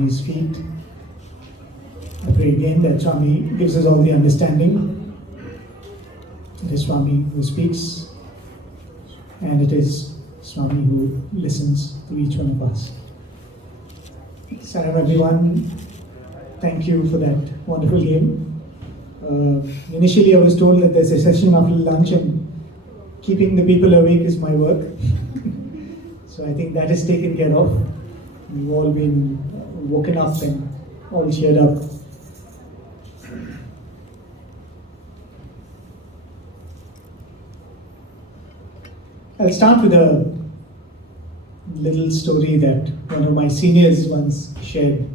Swami's feet. I pray again that Swami gives us all the understanding. It is Swami who speaks, and it is Swami who listens to each one of us. Salam everyone, thank you for that wonderful game. Initially I was told that there's a session after lunch and keeping the people awake is my work. So I think that is taken care of. We've all been woken up and all cheered up. I'll start with a little story that one of my seniors once shared.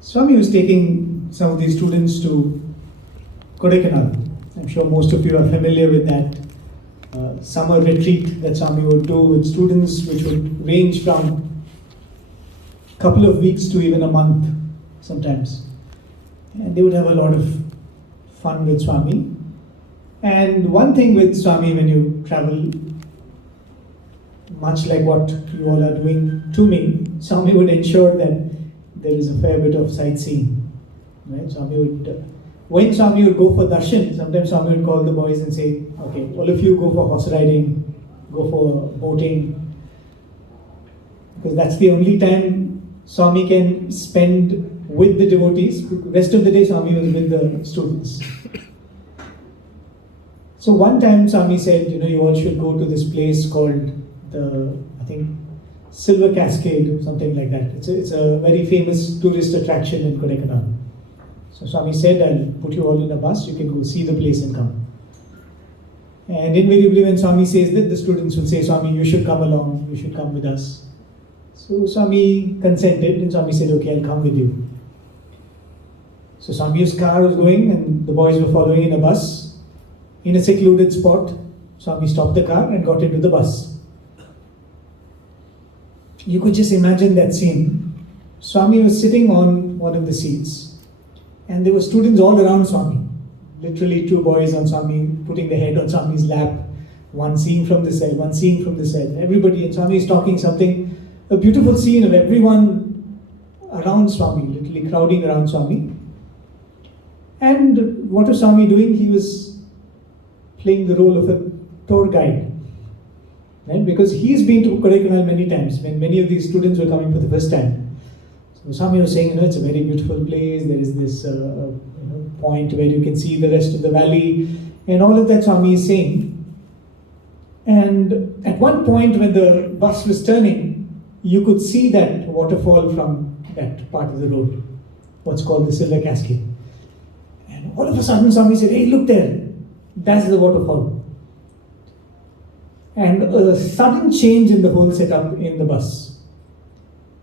Swami was taking some of these students to Kodaikanal. I'm sure most of you are familiar with that summer retreat that Swami would do with students, which would range from a couple of weeks to even a month sometimes. And they would have a lot of fun with Swami. And one thing with Swami when you travel, much like what you all are doing to me, Swami would ensure that there is a fair bit of sightseeing. Right? When Swami would go for darshan, sometimes Swami would call the boys and say, okay, all of you go for horse riding, go for boating, because that's the only time Swami can spend with the devotees. The rest of the day Swami was with the students. So one time Swami said, you all should go to this place called I think, Silver Cascade or something like that. It's a very famous tourist attraction in Kodaikanal. So Swami said, I'll put you all in a bus, you can go see the place and come. And invariably when Swami says that, the students will say, Swami, you should come along, you should come with us. So Swami consented and Swami said, okay, I'll come with you. So Swami's car was going and the boys were following in a bus. In a secluded spot, Swami stopped the car and got into the bus. You could just imagine that scene. Swami was sitting on one of the seats and there were students all around Swami. Literally 2 boys on Swami, putting their head on Swami's lap, one seeing from this side, one seeing from this side. Everybody, and Swami is talking something, a beautiful scene of everyone around Swami, literally crowding around Swami. And what was Swami doing? He was playing the role of a tour guide. Right? Because he's been to Kodaikanal many times when many of these students were coming for the first time. So Swami was saying, it's a very beautiful place. There is this point where you can see the rest of the valley, and all of that Swami is saying. And at one point when the bus was turning, you could see that waterfall from that part of the road, what's called the Silver Cascade. And all of a sudden Swami said, hey, look there, that's the waterfall. And a sudden change in the whole setup in the bus.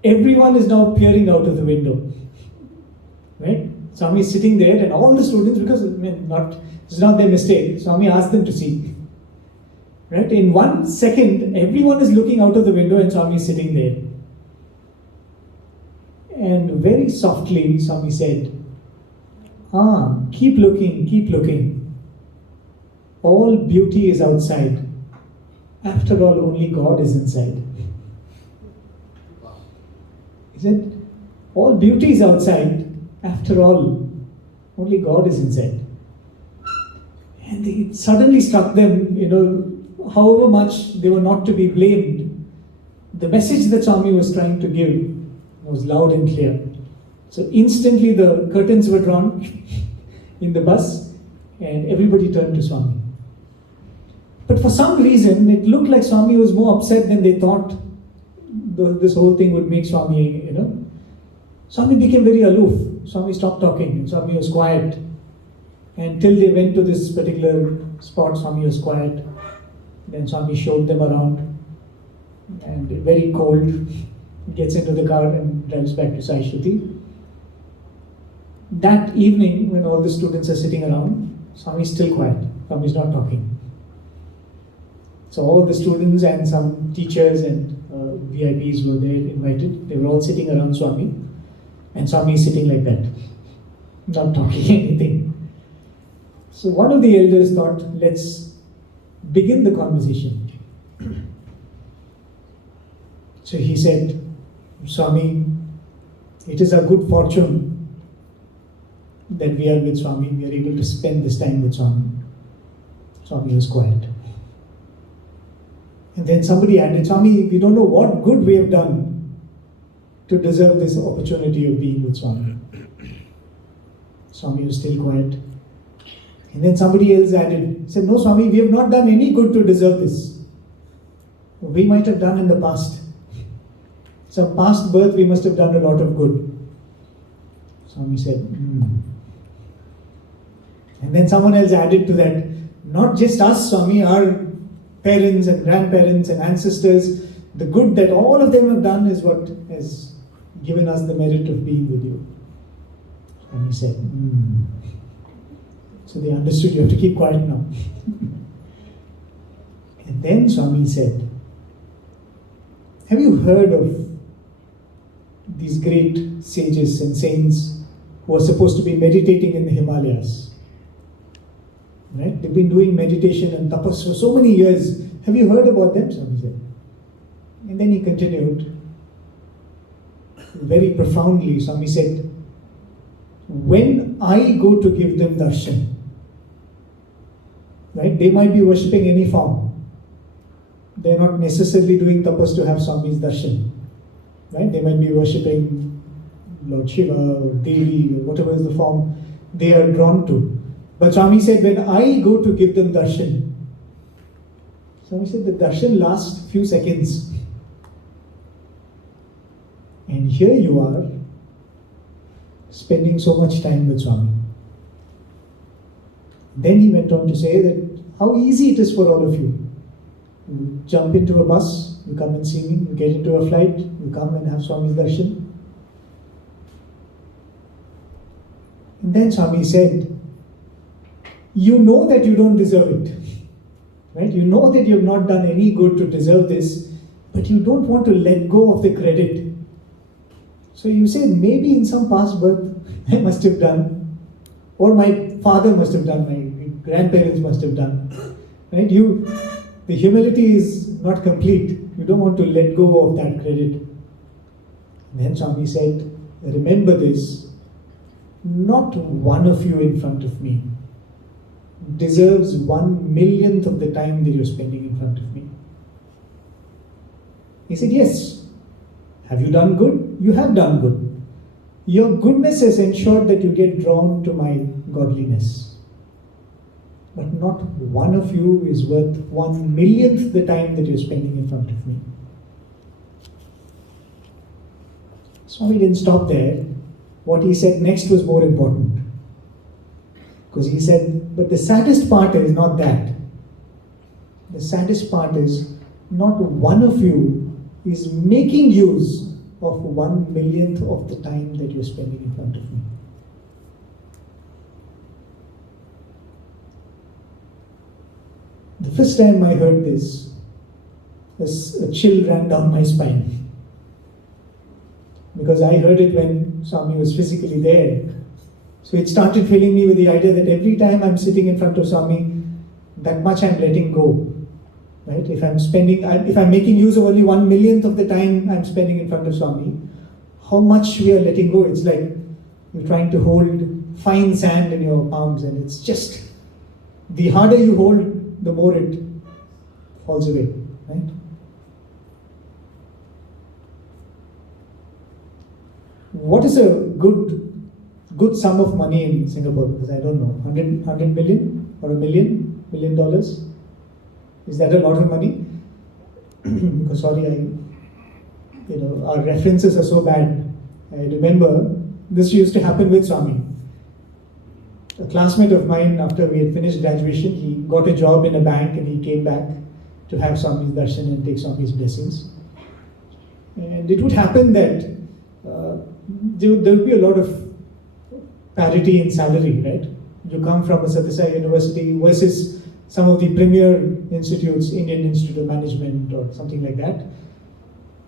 Everyone is now peering out of the window. Right? Swami is sitting there and all the students, because it's not their mistake, Swami asked them to see. Right? In 1 second, everyone is looking out of the window and Swami is sitting there. And very softly, Swami said, keep looking, keep looking. All beauty is outside. After all, only God is inside. Is it? All beauty is outside. After all, only God is inside. And it suddenly struck them, however much they were not to be blamed, the message that Swami was trying to give was loud and clear. So instantly the curtains were drawn in the bus and everybody turned to Swami. But for some reason, it looked like Swami was more upset than they thought this whole thing would make Swami, Swami became very aloof. Swami stopped talking. Swami was quiet. Until they went to this particular spot, Swami was quiet. Then Swami showed them around. And very cold, gets into the car and drives back to Sai Shruti. That evening, when all the students are sitting around, Swami is still quiet. Swami is not talking. So all the students and some teachers and VIPs were there invited. They were all sitting around Swami. And Swami is sitting like that, not talking anything. So one of the elders thought, let's begin the conversation. So he said, Swami, it is a good fortune that we are with Swami, we are able to spend this time with Swami. Swami was quiet. And then somebody added, Swami, we don't know what good we have done to deserve this opportunity of being with Swami. Swami was still quiet. And then somebody else added, said, no Swami, we have not done any good to deserve this. We might have done in the past. Some past birth we must have done a lot of good. Swami said, And then someone else added to that, not just us Swami, our parents and grandparents and ancestors, the good that all of them have done is what has given us the merit of being with you. And he said, So they understood, you have to keep quiet now. And then Swami said, have you heard of these great sages and saints who are supposed to be meditating in the Himalayas? Right? They've been doing meditation and tapas for so many years. Have you heard about them? Swami said. And then he continued, very profoundly, Swami said, when I go to give them darshan, right? They might be worshipping any form. They're not necessarily doing tapas to have Swami's darshan. Right? They might be worshipping Lord Shiva or Devi or whatever is the form they are drawn to. But Swami said, when I go to give them darshan, Swami said the darshan lasts few seconds. And here you are, spending so much time with Swami. Then he went on to say that how easy it is for all of you. You jump into a bus, you come and see me, you get into a flight, you come and have Swami's darshan. And then Swami said, you know that you don't deserve it. Right? You know that you have not done any good to deserve this, but you don't want to let go of the credit. So you say, maybe in some past birth I must have done, or my father must have done, my grandparents must have done. Right? The humility is not complete. You don't want to let go of that credit. And then Swami said, remember this, not one of you in front of me deserves 1/1,000,000th of the time that you're spending in front of me. He said, yes. Have you done good? You have done good. Your goodness has ensured that you get drawn to my godliness. But not one of you is worth 1/1,000,000th the time that you're spending in front of me. Swami didn't stop there. What he said next was more important. Because he said, but the saddest part is not that. The saddest part is not one of you is making use of 1/1,000,000th of the time that you're spending in front of me. The first time I heard this, a chill ran down my spine. Because I heard it when Swami was physically there. So it started filling me with the idea that every time I'm sitting in front of Swami, that much I'm letting go. Right? If I'm making use of only 1/1,000,000th of the time I'm spending in front of Swami, how much we are letting go. It's like you're trying to hold fine sand in your palms, and it's just, the harder you hold, the more it falls away. Right? What is a good sum of money in Singapore? Because I don't know, 100 million or $1 million? Is that a lot of money? Because sorry, our references are so bad. I remember this used to happen with Swami. A classmate of mine, after we had finished graduation, he got a job in a bank and he came back to have Swami's darshan and take Swami's blessings. And it would happen that there would be a lot of parity in salary, right? You come from a Satsang university versus some of the premier institutes, Indian Institute of Management or something like that.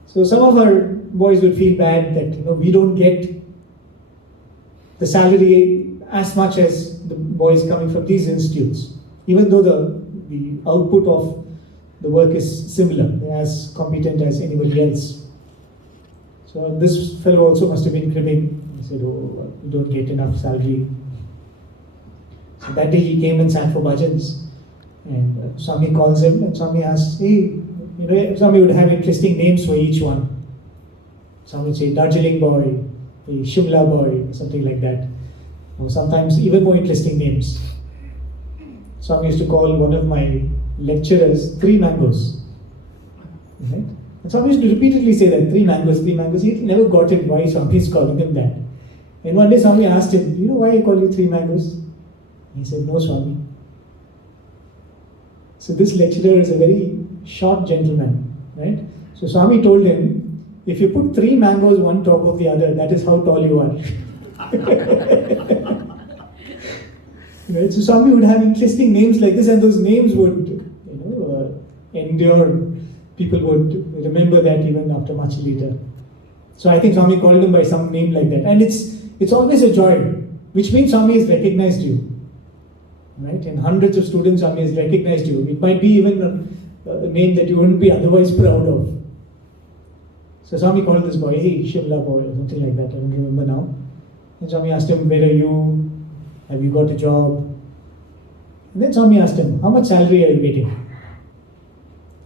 So some of our boys would feel bad that we don't get the salary as much as the boys coming from these institutes, even though the output of the work is similar, as competent as anybody else. So So this fellow also must have been cribbing. He said, oh, you don't get enough salary. So that day he came and sat for bhajans. And Swami calls him and Swami asks, hey, Swami would have interesting names for each one. Swami would say, Darjeeling boy, a Shimla boy, something like that. Or sometimes even more interesting names. Swami used to call one of my lecturers 3 mangoes. Right? And Swami used to repeatedly say that, 3 mangoes, 3 mangoes. He never got it why Swami is calling him that. And one day Swami asked him, you know why I call you 3 mangoes? He said, no, Swami. So this lecturer is a very short gentleman, right? So Swami told him, if you put 3 mangoes one top of the other, that is how tall you are. Right? So Swami would have interesting names like this, and those names would, endure. People would remember that even after much later. So I think Swami called him by some name like that, and it's always a joy, which means Swami has recognized you. Right? And hundreds of students, Swami has recognized you. It might be even a name that you wouldn't be otherwise proud of. So Swami called this boy, hey, Shimla boy, or something like that, I don't remember now. And Swami asked him, where are you? Have you got a job? And then Swami asked him, how much salary are you getting?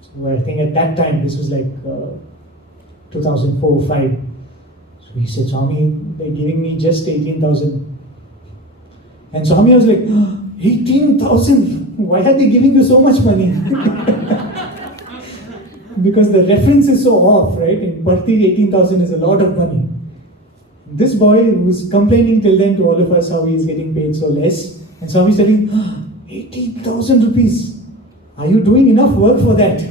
So I think at that time, this was like 2004-05. So he said, Swami, they're giving me just 18,000. And Swami was like, 18,000? Why are they giving you so much money? Because the reference is so off, right? In Bharti, 18,000 is a lot of money. This boy was complaining till then to all of us how he is getting paid so less. And Swami is telling, 18,000 rupees. Are you doing enough work for that?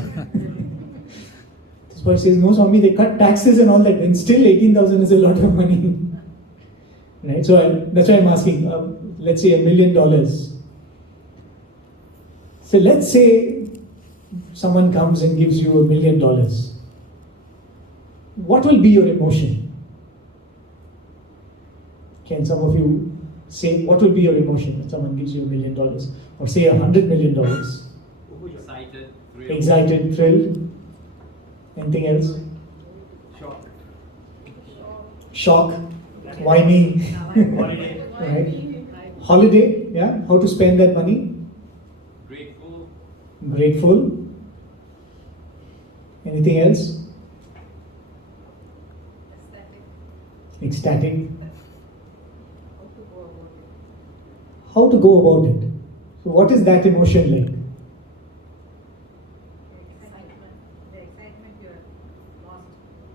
This boy says, no, Swami, they cut taxes and all that, and still 18,000 is a lot of money. Right? So that's why I'm asking, let's say $1 million. So let's say someone comes and gives you $1 million. What will be your emotion? Can some of you say what will be your emotion when someone gives you $1 million? Or say $100 million? Excited, thrilled. Excited, thrilled. Anything else? Shock. Why me? Holiday. Right. Holiday, yeah. How to spend that money? Grateful. Anything else? Ecstatic. How to go about it? So what is that emotion like? Excitement. The excitement you are lost.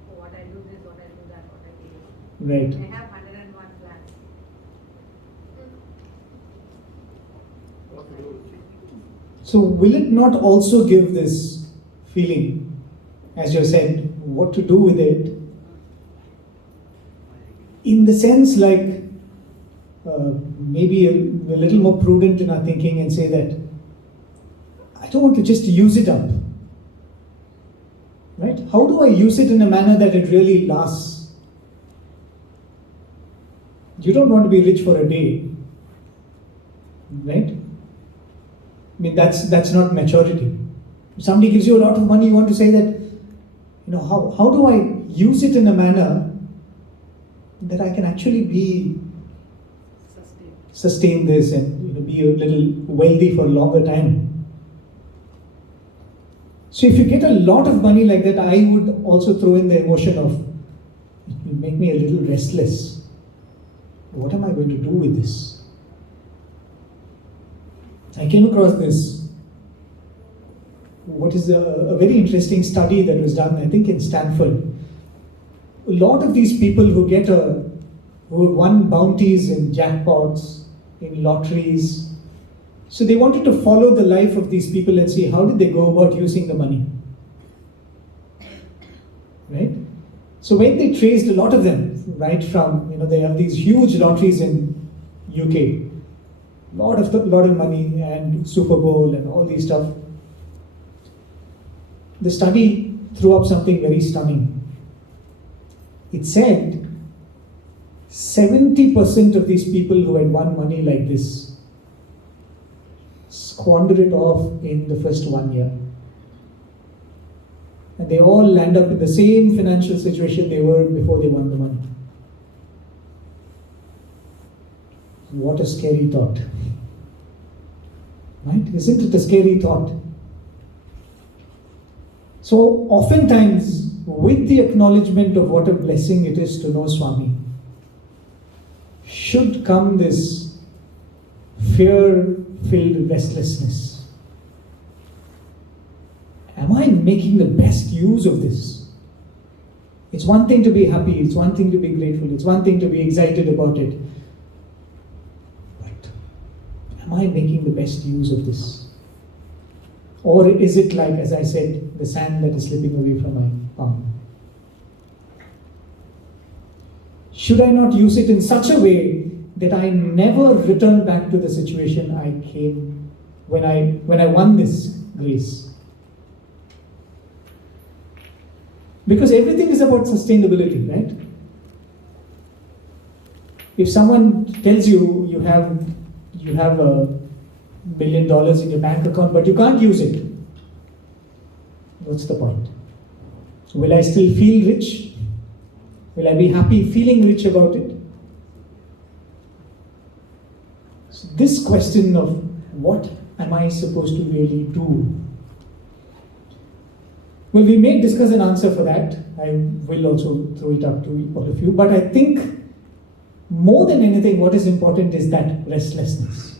Oh, what I do this, what I do that, what I do this. Right. I have 101 plans. So will it not also give this feeling, as you said, what to do with it? In the sense like, maybe a little more prudent in our thinking and say that, I don't want to just use it up. Right? How do I use it in a manner that it really lasts? You don't want to be rich for a day. Right? I mean, that's not maturity. If somebody gives you a lot of money, you want to say that, how do I use it in a manner that I can actually sustain this and be a little wealthy for a longer time. So if you get a lot of money like that, I would also throw in the emotion of, you make me a little restless. What am I going to do with this? I came across this, what is a very interesting study that was done, I think in Stanford. A lot of these people who won bounties in jackpots, in lotteries, so they wanted to follow the life of these people and see how did they go about using the money. Right? So when they traced a lot of them, right from, they have these huge lotteries in UK, lot of money and Super Bowl and all these stuff. The study threw up something very stunning. It said 70% of these people who had won money like this squandered it off in the first 1 year. and they all land up in the same financial situation they were before they won the money. What a scary thought. Right? Isn't it a scary thought? So oftentimes, with the acknowledgement of what a blessing it is to know Swami, should come this fear-filled restlessness. Am I making the best use of this? It's one thing to be happy, it's one thing to be grateful, it's one thing to be excited about it. But am I making the best use of this? Or is it like, as I said, the sand that is slipping away from my palm? Should I not use it in such a way that I never return back to the situation I came when I won this grace? Because everything is about sustainability, right? If someone tells you you have $1 billion in your bank account, but you can't use it, what's the point? Will I still feel rich? Will I be happy feeling rich about it? So this question of what am I supposed to really do? Well, we may discuss an answer for that. I will also throw it up to all of you. But I think more than anything, what is important is that restlessness.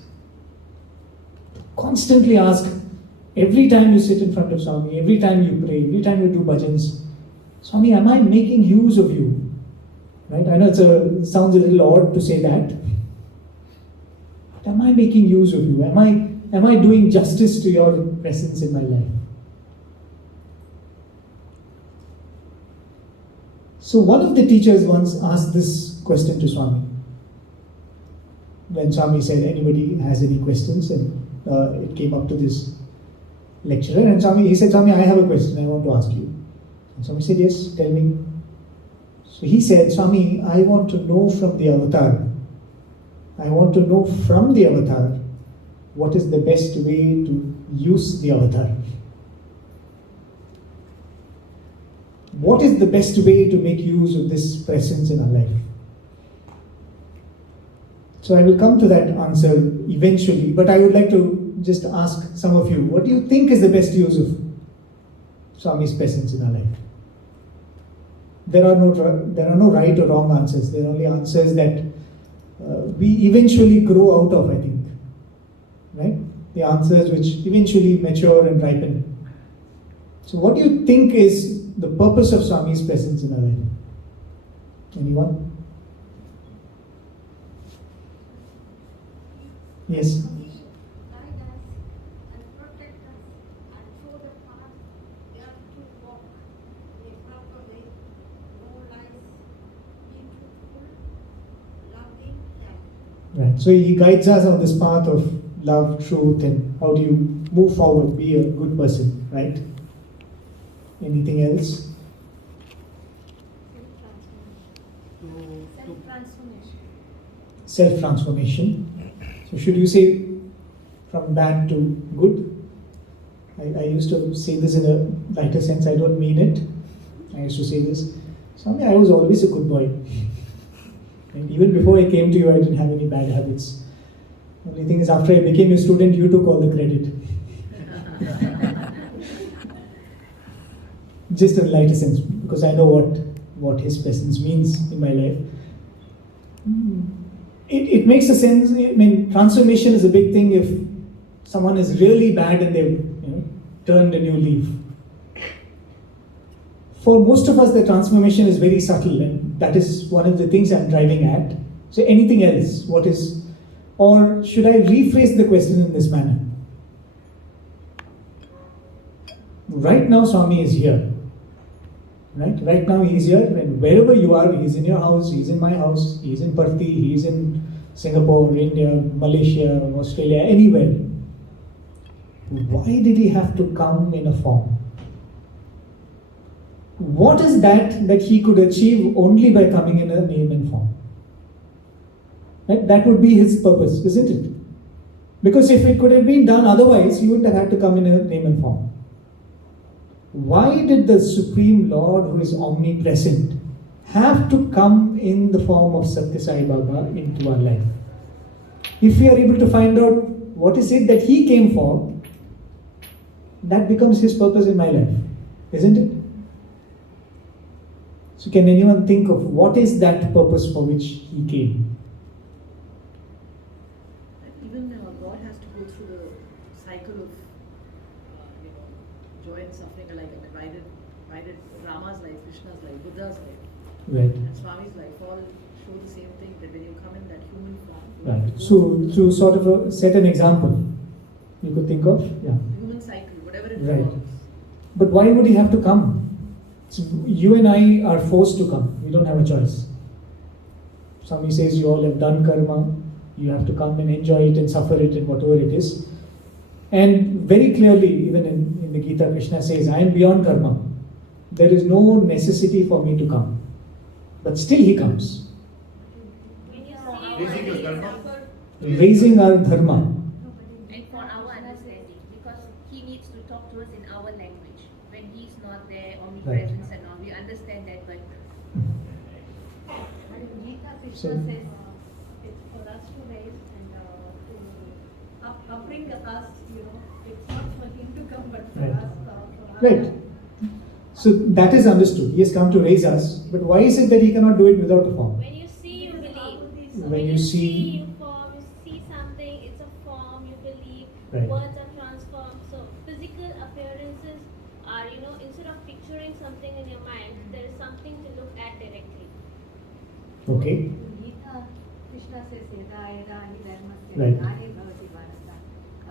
Constantly ask, every time you sit in front of Swami, every time you pray, every time you do bhajans, Swami, am I making use of you? Right? I know it sounds a little odd to say that. But am I making use of you? Am I doing justice to your presence in my life? So one of the teachers once asked this question to Swami. When Swami said, anybody has any questions? And it came up to this lecturer. And he said, Swami, I have a question I want to ask you. And Swami said, yes, tell me. So he said, Swami, I want to know from the avatar. I want to know from the avatar what is the best way to use the avatar. What is the best way to make use of this presence in our life? So I will come to that answer eventually, but I would like to just ask some of you, what do you think is the best use of Swami's presence in our life? There are no right or wrong answers. There are only answers that we eventually grow out of, I think. Right? The answers which eventually mature and ripen. So what do you think is the purpose of Swami's presence in our life? Anyone? Yes? Guide us and protect us and show the path we have to walk in a proper way. No lies, be truthful, loving, caring. Right. So he guides us on this path of love, truth, and how do you move forward, be a good person, right? Anything else? Self-transformation. Self-transformation. So should you say from bad to good? I used to say this in a lighter sense, I don't mean it. I used to say this, Swami, I was always a good boy. And even before I came to you, I didn't have any bad habits. Only thing is, after I became a student, you took all the credit. Just in a lighter sense, because I know what his presence means in my life. It makes a sense. I mean, transformation is a big thing if someone is really bad and they've turned a new leaf. For most of us, the transformation is very subtle, and that is one of the things I'm driving at. So anything else? Or should I rephrase the question in this manner? Right now, Swami is here. Right now he is here, and wherever you are, he is in your house, he is in my house, he is in Parthi, he is in Singapore, India, Malaysia, Australia, anywhere. Why did he have to come in a form? What is that he could achieve only by coming in a name and form? Right? That would be his purpose, isn't it? Because if it could have been done otherwise, he wouldn't have had to come in a name and form. why did the Supreme Lord, who is omnipresent, have to come in the form of Satya Sai Baba into our life? If we are able to find out what is it that he came for, that becomes his purpose in my life, isn't it? So can anyone think of what is that purpose for which he came? Even God has to go through the cycle of joy and suffering alike. Why did Rama's life, Krishna's life, Buddha's life, Right. and Swami's life all show the same thing, that when you come in that human form, Right. So to sort of set an example, you could think of, yeah. human cycle, whatever it Right. involves. But why would he have to come? So you and I are forced to come. We don't have a choice. Swami says you all have done karma. You have to come and enjoy it and suffer it and whatever it is. And very clearly, even in the Gita, Krishna says, I am beyond karma. There is no necessity for me to come. But still he comes. When you Raising your see dharma. Raising our dharma. and for our understanding, because he needs to talk to us in our language. When he's not there, omnipresence and all, we understand that, but And in Gita, Krishna So- says it's for us to raise and to upbring us, it's not for him to come, but for Right. us, for our Right. So that is understood. He has come to raise us. But why is it that he cannot do it without a form? when you see, you believe. When you see, you form, you see something, it's a form, you believe, Right. words are transformed. So physical appearances are, instead of picturing something in your mind, there is something to look at directly. okay, In Gita, Krishna says, Yada yada hi dharmasya Right. gnane bhavati bharata,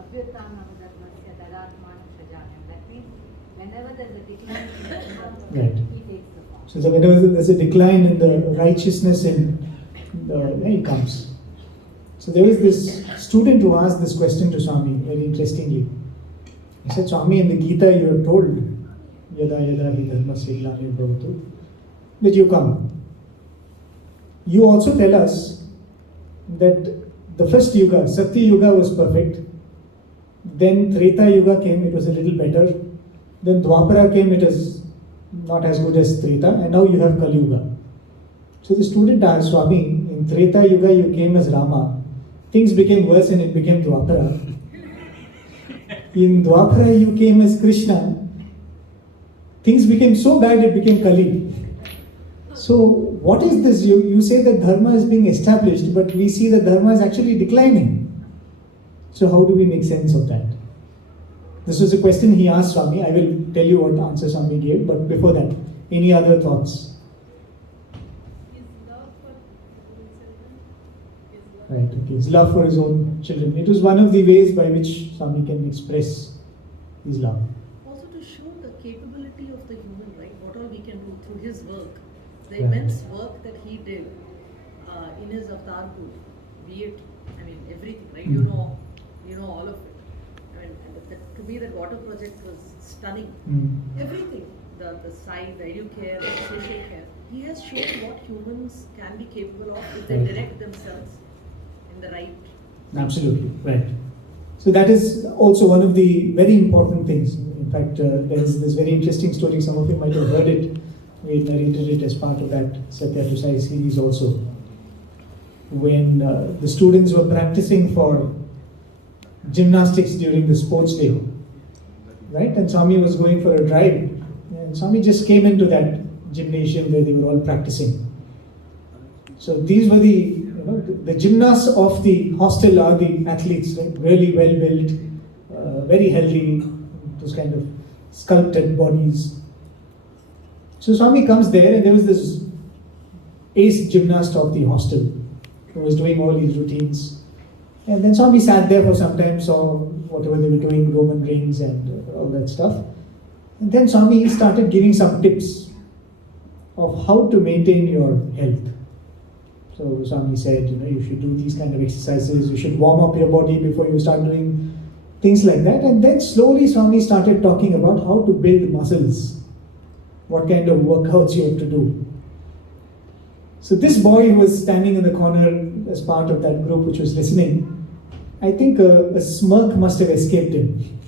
abhyutamam dharmasya tadatmanam sajamyam. That means, whenever there's a decline in dharma, Right. he takes the form. so whenever there's a decline in the righteousness he comes. So there was this student who asked this question to Swami, very interestingly. He said, Swami, in the Gita you have told, Yada yada hi dharmasya glane bhavatu, that you come. You also tell us that the first Yuga, Satya Yuga, was perfect. Then Treta Yuga came, it was a little better. Then Dwapara came, it was not as good as Treta, and now you have Kali Yuga. So the student asked, Swami, in Treta Yuga you came as Rama, things became worse and it became Dwapara. In Dwapara you came as Krishna, things became so bad it became Kali. So what is this? You say that dharma is being established, but we see that dharma is actually declining. So how do we make sense of that? This was a question he asked Swami. I will tell you what answer Swami gave, but before that, any other thoughts? His love for his children, his love. Right, okay. His love for his own children. It was one of the ways by which Swami can express his love. Also to show the capability of the human, right? What all we can do through his work, the Right. immense work that he did in his avatarhood, be it, everything, right? Mm. You know all of it. To me, that water project was stunning. Mm. Everything, the side, the educare, the social care. He has shown what humans can be capable of if they Right. direct themselves in the right. Absolutely, right. So that is also one of the very important things. In fact, there is this very interesting story, some of you might have heard it. We narrated it as part of that Satya to Sai series also. When the students were practicing for gymnastics during the sports day, right? And Swami was going for a drive. And Swami just came into that gymnasium where they were all practicing. So these were the gymnasts of the hostel are the athletes, right? Really well built, very healthy, those kind of sculpted bodies. So Swami comes there and there was this ace gymnast of the hostel who was doing all these routines. And then Swami sat there for some time, saw whatever they were doing, Roman rings and all that stuff. And then Swami started giving some tips of how to maintain your health. So Swami said, you should do these kind of exercises, you should warm up your body before you start doing things like that. And then slowly Swami started talking about how to build muscles, what kind of workouts you have to do. So this boy who was standing in the corner as part of that group which was listening, I think a smirk must have escaped him.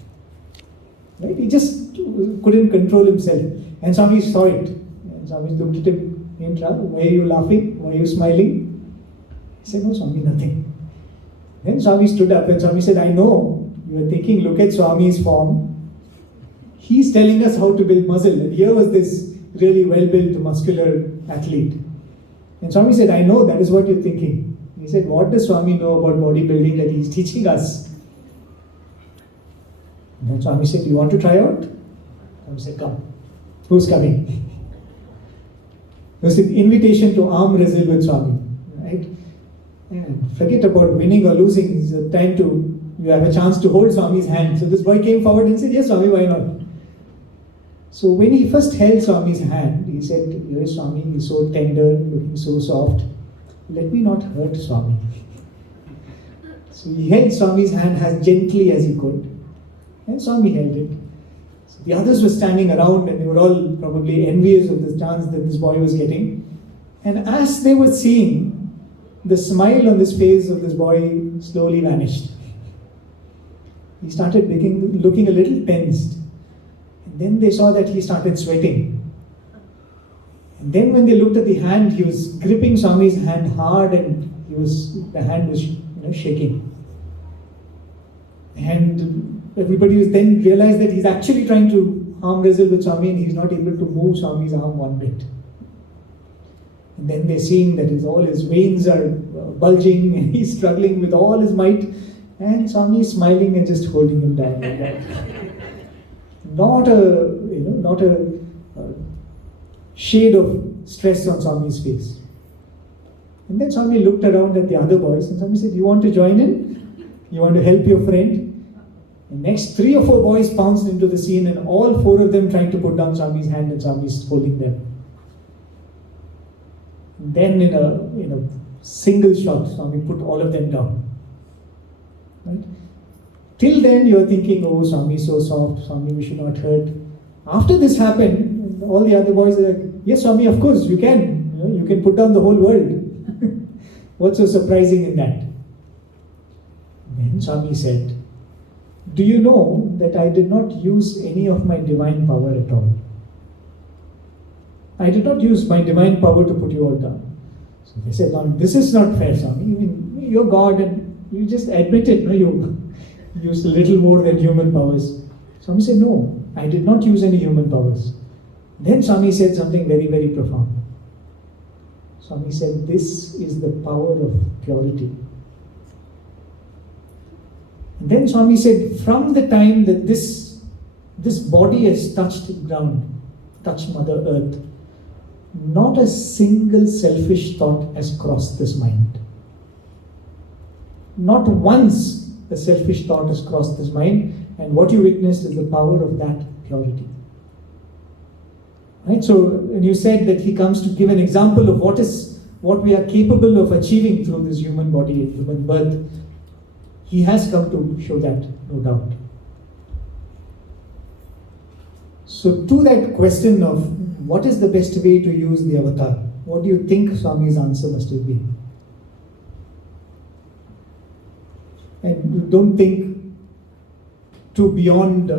Right? He just couldn't control himself. And Swami saw it. And Swami looked at him, why are you laughing? Why are you smiling? He said, no, Swami, nothing. Then Swami stood up and Swami said, I know you are thinking, look at Swami's form. He's telling us how to build muscle. And here was this really well-built, muscular athlete. And Swami said, I know that is what you're thinking. He said, what does Swami know about bodybuilding that he's teaching us? And then Swami said, you want to try out? Swami said, come. Who's coming? It was an invitation to arm wrestle with Swami. Right? And forget about winning or losing. It's a time you have a chance to hold Swami's hand. So this boy came forward and said, yes, Swami, why not? So when he first held Swami's hand, he said, here Swami, he's so tender, looking so soft. Let me not hurt Swami. So he held Swami's hand as gently as he could. And Swami held it. So the others were standing around and they were all probably envious of the chance that this boy was getting. And as they were seeing, the smile on the face of this boy slowly vanished. He started looking a little tensed. And then they saw that he started sweating. And then when they looked at the hand, he was gripping Swami's hand hard and the hand was shaking. And everybody was then realized that he's actually trying to arm wrestle with Swami and he's not able to move Swami's arm one bit. And then they're seeing that all his veins are bulging and he's struggling with all his might. And Swami is smiling and just holding him down like that. Not a shade of stress on Swami's face. And then Swami looked around at the other boys and Swami said, you want to join in? You want to help your friend? The next 3 or 4 boys pounced into the scene and all 4 of them trying to put down Swami's hand and Swami's holding them. And then in a single shot, Swami put all of them down. Right? Till then you're thinking, oh, Swami is so soft, Swami we should not hurt. After this happened, all the other boys are like, yes, Swami, of course, you can. You can put down the whole world. What's so surprising in that? Then Swami said, do you know that I did not use any of my divine power at all? I did not use my divine power to put you all down. So they said, no, this is not fair, Swami. I mean, you're God and you just admit it. You used a little more than human powers. Swami said, no, I did not use any human powers. Then Swami said something very, very profound. Swami said, this is the power of purity. And then Swami said, from the time that this body has touched ground, touched Mother Earth, not a single selfish thought has crossed this mind. Not once a selfish thought has crossed this mind, and what you witnessed is the power of that purity. Right? So when you said that he comes to give an example of what we are capable of achieving through this human body, human birth, he has come to show that, no doubt. So to that question of what is the best way to use the avatar, what do you think Swami's answer must have been? And don't think too beyond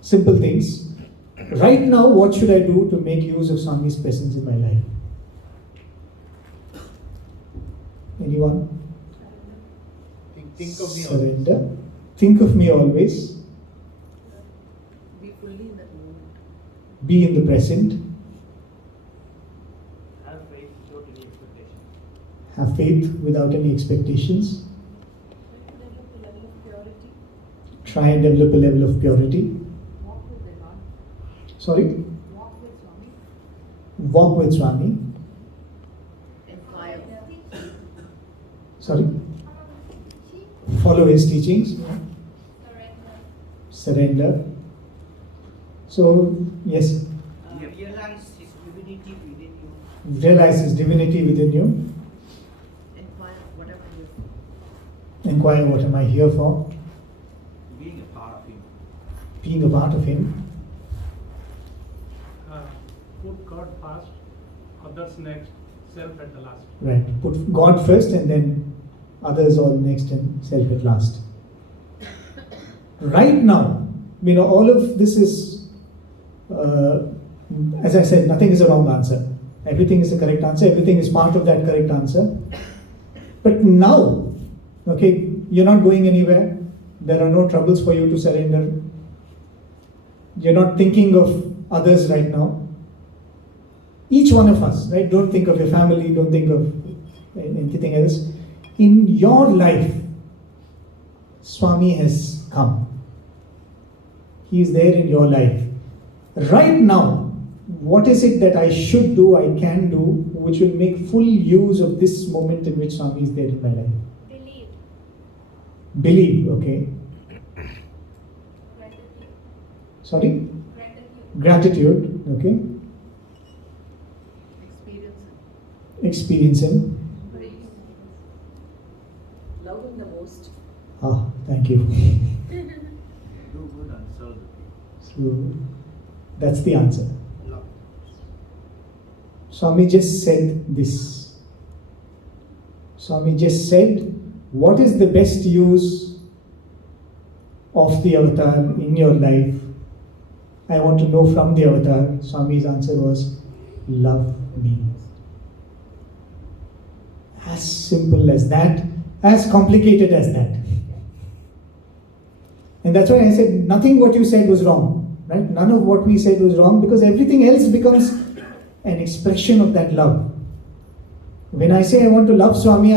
simple things. Right now, what should I do to make use of Swami's presence in my life? Anyone? Think of me. Surrender. Think of me always. Be fully in that moment. Be in the present. Have faith without any expectation. Have faith without any expectations. Develop a level of purity. Try and develop a level of purity. Walk with the Lord. Sorry? Walk with Swami. Walk with Swami. Inquire. Sorry? Follow his teachings. Surrender. So, yes. Realize his divinity within you. Realize his divinity within you. Inquire whatever you Inquire, what am I here for? Being a part of him. Being a part of him. Put God first, others next, self at the last. Right. Put God first and then others all next and self at last. Right now, all of this is, as I said, nothing is a wrong answer. Everything is the correct answer. Everything is part of that correct answer. But now, okay, you're not going anywhere. There are no troubles for you to surrender. You're not thinking of others right now. Each one of us, right? Don't think of your family, don't think of anything else. In your life, Swami has come. He is there in your life. Right now, what is it that I should do, I can do, which will make full use of this moment in which Swami is there in my life? Believe. Believe, okay. Gratitude. Sorry? Gratitude. Gratitude, okay. Experience Him. Experience Him. Praise. Love Him the most. Thank you. Do good and serve the people. So, that's the answer. Love. Swami just said this. Swami just said, what is the best use of the avatar in your life? I want to know from the avatar. Swami's answer was, love me. As simple as that, as complicated as that. And that's why I said nothing what you said was wrong, right? None of what we said was wrong, because everything else becomes an expression of that love. When I say I want to love Swami,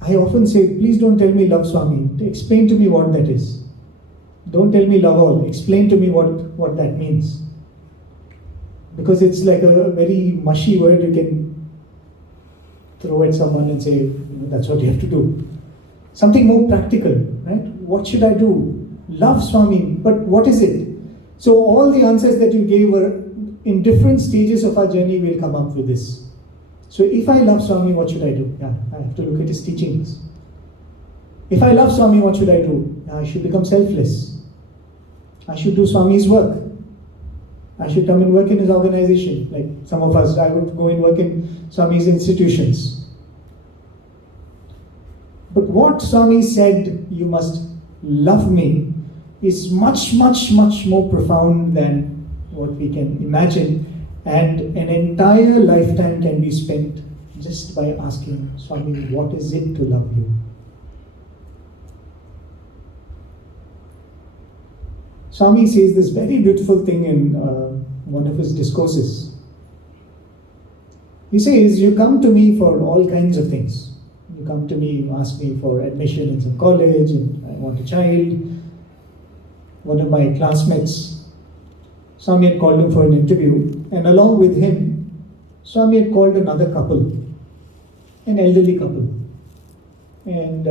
I often say, please don't tell me love Swami. Explain to me what that is. Don't tell me love all. Explain to me what that means. Because it's like a very mushy word you can throw at someone and say, that's what you have to do. Something more practical, right? What should I do? Love Swami, but what is it? So all the answers that you gave were in different stages of our journey. We'll come up with this. So if I love Swami, what should I do? Yeah, I have to look at his teachings. If I love Swami, what should I do? I should become selfless. I should do Swami's work. I should come and work in his organization. Like some of us, I would go and work in Swami's institutions. But what Swami said, you must love me, is much, much, much more profound than what we can imagine. And an entire lifetime can be spent just by asking Swami, what is it to love you? Swami says this very beautiful thing in one of his discourses. He says, you come to me for all kinds of things. You come to me, you ask me for admission in some college, and I want a child. One of my classmates, Swami had called him for an interview, and along with him, Swami had called another couple, an elderly couple. And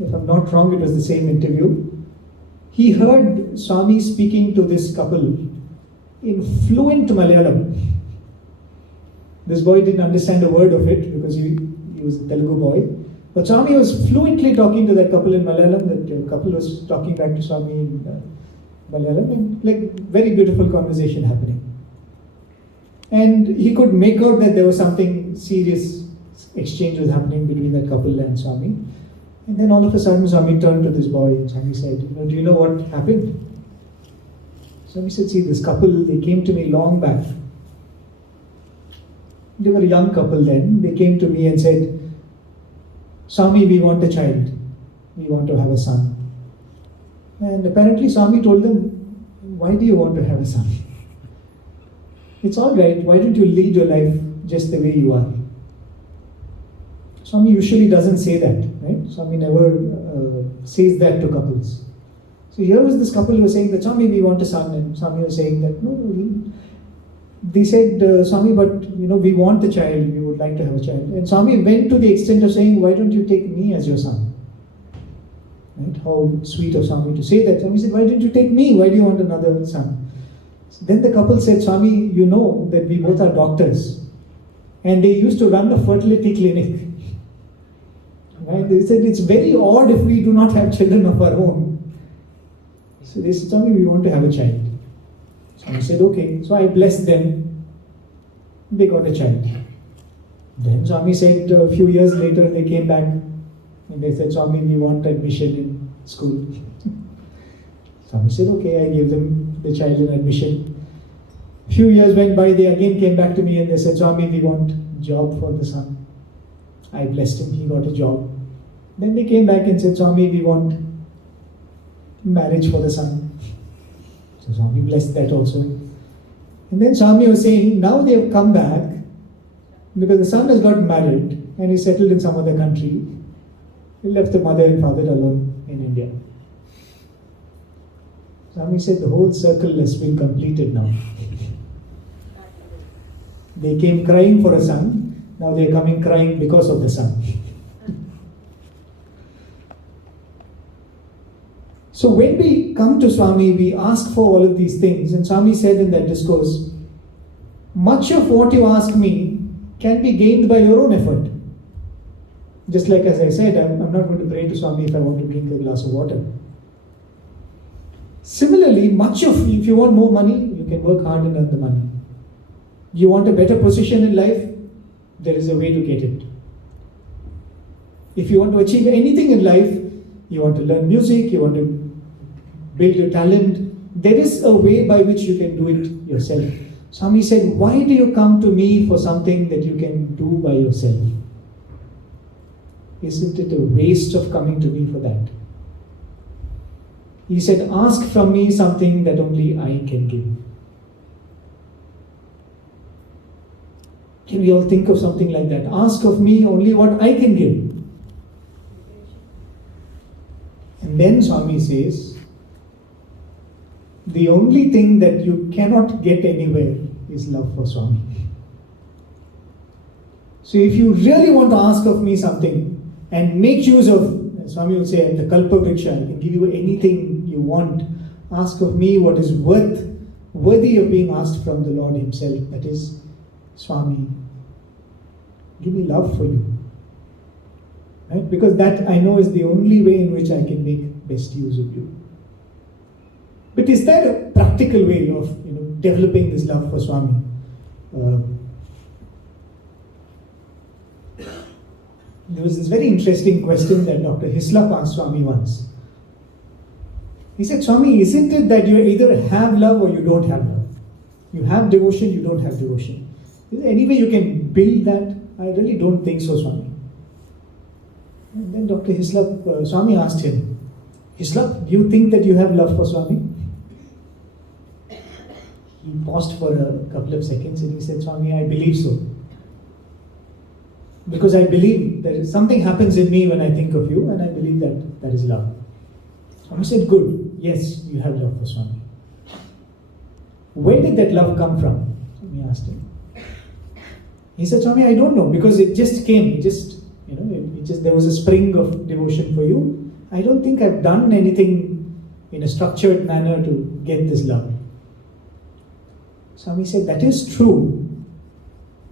if I'm not wrong, it was the same interview. He heard Swami speaking to this couple in fluent Malayalam. This boy didn't understand a word of it because he was a Telugu boy. But Swami was fluently talking to that couple in Malayalam. That couple was talking back to Swami in Malayalam, and like very beautiful conversation happening. And he could make out that there was something serious exchange was happening between that couple and Swami. And then all of a sudden Swami turned to this boy and Swami said, do you know what happened? Swami said, see, this couple, they came to me long back. They were a young couple then. They came to me and said, Swami, we want a child. We want to have a son. And apparently Swami told them, why do you want to have a son? It's all right. Why don't you lead your life just the way you are? Swami usually doesn't say that, right? Swami never says that to couples. So here was this couple who was saying that, Swami, we want a son. And Swami was saying that, no. They said, Swami, but we want a child. We would like to have a child. And Swami went to the extent of saying, why don't you take me as your son? Right? How sweet of Swami to say that. Swami said, why didn't you take me? Why do you want another son? So then the couple said, Swami, you know that we both are doctors. And they used to run a fertility clinic. Right? They said, it's very odd if we do not have children of our own. So they said, Swami, we want to have a child. Swami said, okay. So I blessed them. They got a child. Then Swami said, a few years later, they came back and they said, Swami, we want admission in school. Swami said, okay, I gave them the child an admission. Few years went by, they again came back to me and they said, Swami, we want job for the son. I blessed him, he got a job. Then they came back and said, Swami, we want marriage for the son. So Swami blessed that also. And then Swami was saying, now they have come back because the son has got married and he settled in some other country. He left the mother and father alone in India. Swami said the whole circle has been completed now. They came crying for a son, now they are coming crying because of the son. So when we come to Swami, we ask for all of these things, and Swami said in that discourse, much of what you ask me can be gained by your own effort. Just like as I said, I'm not going to pray to Swami if I want to drink a glass of water. Similarly, if you want more money, you can work hard and earn the money. You want a better position in life, there is a way to get it. If you want to achieve anything in life, you want to learn music, you want to build your talent, there is a way by which you can do it yourself. Swami said, why do you come to me for something that you can do by yourself? Isn't it a waste of coming to me for that? He said, ask from me something that only I can give. Can we all think of something like that? Ask of me only what I can give. And then Swami says, the only thing that you cannot get anywhere is love for Swami. So if you really want to ask of me something and make use of, Swami would say, the Kalpavriksha, I can give you anything you want. Ask of me what is worthy of being asked from the Lord Himself. That is, Swami, give me love for you. Right? Because that I know is the only way in which I can make best use of you. But is there a practical way of developing this love for Swami? There was this very interesting question that Dr. Hislop asked Swami once. He said, Swami, isn't it that you either have love or you don't have love? You have devotion, you don't have devotion. Is there any way you can build that? I really don't think so, Swami. And then Dr. Hislop, Swami asked him, Hislop, do you think that you have love for Swami? He paused for a couple of seconds and he said, Swami, I believe so. Because I believe that something happens in me when I think of you, and I believe that that is love. Swami said, good, yes, you have love for Swami. Where did that love come from? Swami asked him. He said, Swami, I don't know, because it just came, there was a spring of devotion for you. I don't think I've done anything in a structured manner to get this love. Swami said, that is true.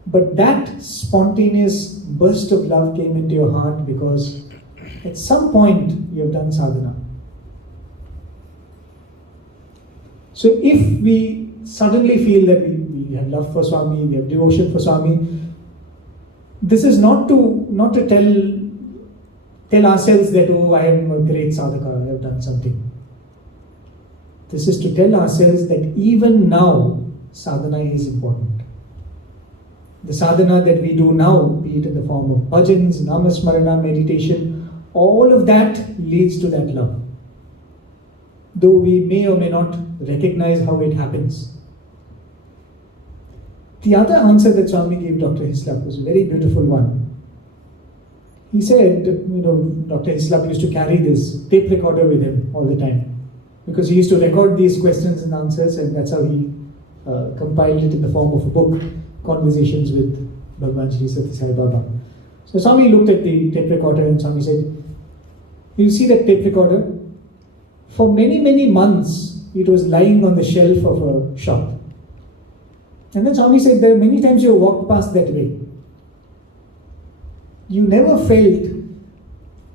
But that spontaneous burst of love came into your heart because at some point you have done sadhana. So if we suddenly feel that we have love for Swami, we have devotion for Swami, this is not to tell ourselves that, oh, I am a great sadhaka, I have done something. This is to tell ourselves that even now, sadhana is important. The sadhana that we do now, be it in the form of bhajans, namasmarana, meditation, all of that leads to that love. Though we may or may not recognize how it happens. The other answer that Swami gave Dr. Hislop was a very beautiful one. He said, Dr. Hislop used to carry this tape recorder with him all the time. Because he used to record these questions and answers, and that's how he compiled it in the form of a book. Conversations with Bhagwan Sri Sathya Sai Baba. So Swami looked at the tape recorder and Swami said, you see that tape recorder? For many, many months, it was lying on the shelf of a shop. And then Swami said, there are many times you walked past that way. You never felt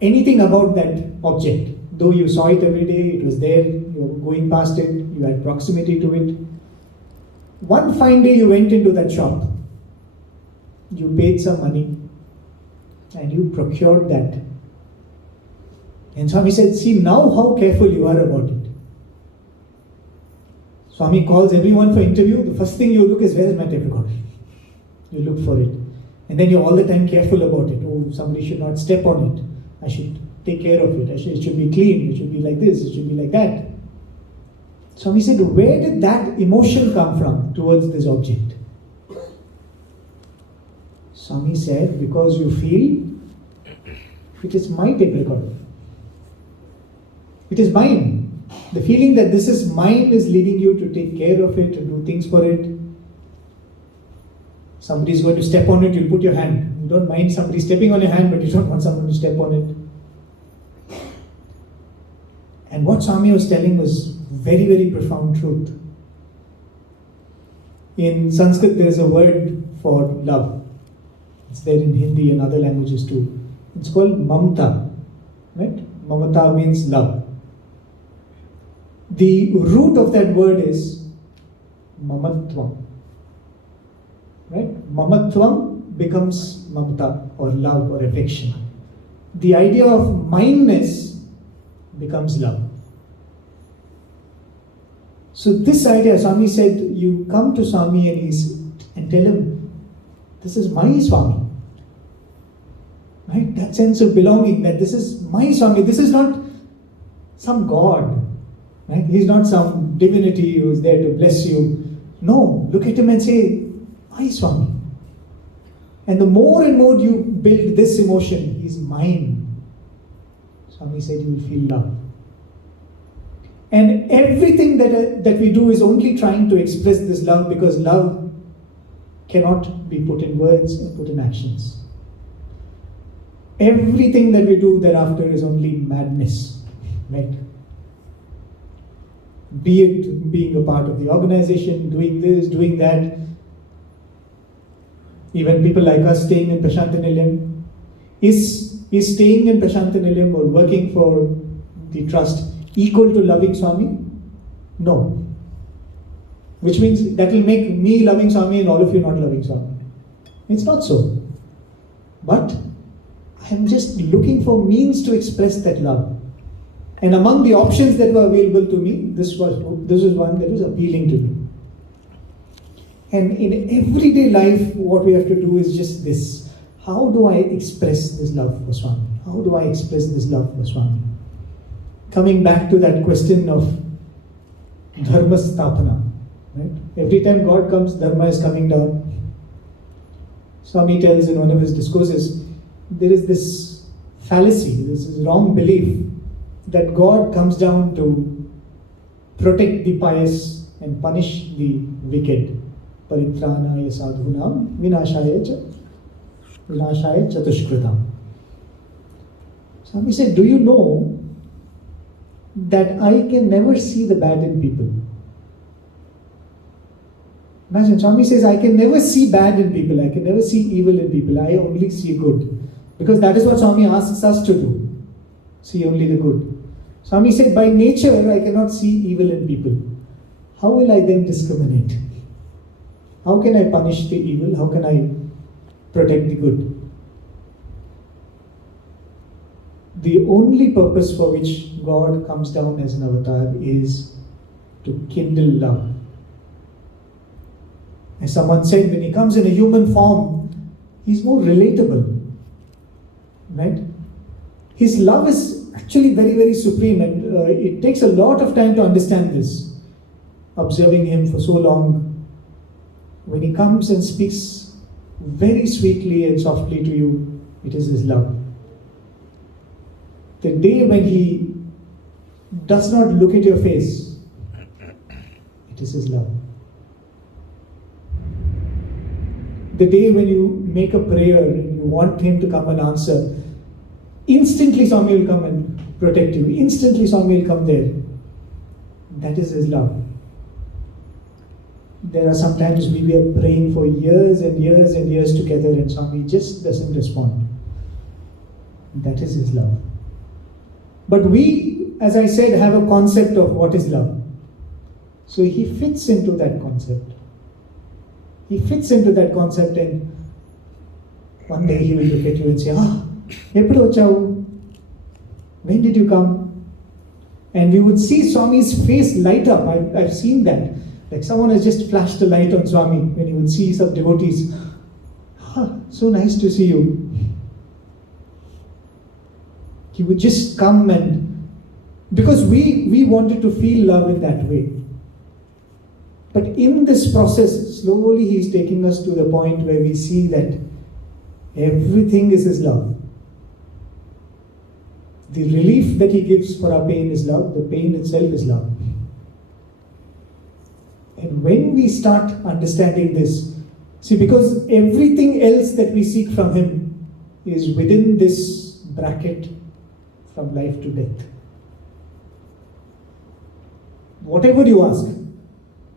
anything about that object. Though you saw it every day, it was there, you were going past it, you had proximity to it. One fine day you went into that shop, you paid some money and you procured that. And Swami said, see now how careful you are about it. Swami calls everyone for interview. The first thing you look is, where is my tape recorder? You look for it. And then you're all the time careful about it. Oh, somebody should not step on it. I should take care of it. It should be clean. It should be like this. It should be like that. Swami said, where did that emotion come from towards this object? Swami said, because you feel it is my tape recorder. It is mine. The feeling that this is mine is leading you to take care of it, to do things for it. Somebody is going to step on it, you'll put your hand. You don't mind somebody stepping on your hand, but you don't want someone to step on it. And what Swami was telling was very, very profound truth. In Sanskrit, there is a word for love. It's there in Hindi and other languages too. It's called mamta. Right? Mamata means love. The root of that word is mamatvam. Right? Mamatvam becomes mamata or love or affection. The idea of mineness becomes love. So this idea, Swami said, you come to Swami and tell him, this is my Swami. Right? That sense of belonging, that this is my Swami. This is not some God. Right? He's not some divinity who is there to bless you. No, look at him and say, my Swami. And the more and more you build this emotion, he's mine. Swami said, you will feel love. And everything that we do is only trying to express this love, because love cannot be put in words or put in actions. Everything that we do thereafter is only madness, right? Be it being a part of the organization, doing this, doing that. Even people like us staying in Prashantinilayam. Is staying in Prashantinilayam or working for the trust equal to loving Swami? No. Which means that will make me loving Swami and all of you not loving Swami. It's not so. But I am just looking for means to express that love. And among the options that were available to me, this was one that was appealing to me. And in everyday life, what we have to do is just this. How do I express this love for Swami? How do I express this love for Swami? Coming back to that question of dharma sthapana, right? Every time God comes, dharma is coming down. Swami tells in one of his discourses, there is this fallacy, this wrong belief that God comes down to protect the pious and punish the wicked. Paritranaya sadhunam vinashaya chatushkritam. Swami said, do you know that I can never see the bad in people? Imagine, Swami says, I can never see bad in people, I can never see evil in people, I only see good. Because that is what Swami asks us to do. See only the good. Swami said, by nature I cannot see evil in people. How will I then discriminate? How can I punish the evil? How can I protect the good? The only purpose for which God comes down as an avatar is to kindle love. As someone said, when he comes in a human form, he's more relatable. Right? His love is actually very, very supreme, and it takes a lot of time to understand this. Observing him for so long, when he comes and speaks very sweetly and softly to you, it is his love. The day when he does not look at your face, it is his love. The day when you make a prayer and you want him to come and answer, instantly Swami will come and protect you. Instantly Swami will come there. That is his love. There are sometimes we are praying for years and years and years together and Swami just doesn't respond. That is his love. But we, as I said, have a concept of what is love. So he fits into that concept. He fits into that concept, and one day he will look at you and say, eppudu vachavu? When did you come? And we would see Swami's face light up. I've seen that. Like someone has just flashed a light on Swami when he would see some devotees. So nice to see you. He would just come, and because we wanted to feel love in that way. But in this process, slowly he's taking us to the point where we see that everything is his love. The relief that he gives for our pain is love. The pain itself is love. And when we start understanding this, see, because everything else that we seek from him is within this bracket from life to death. Whatever you ask,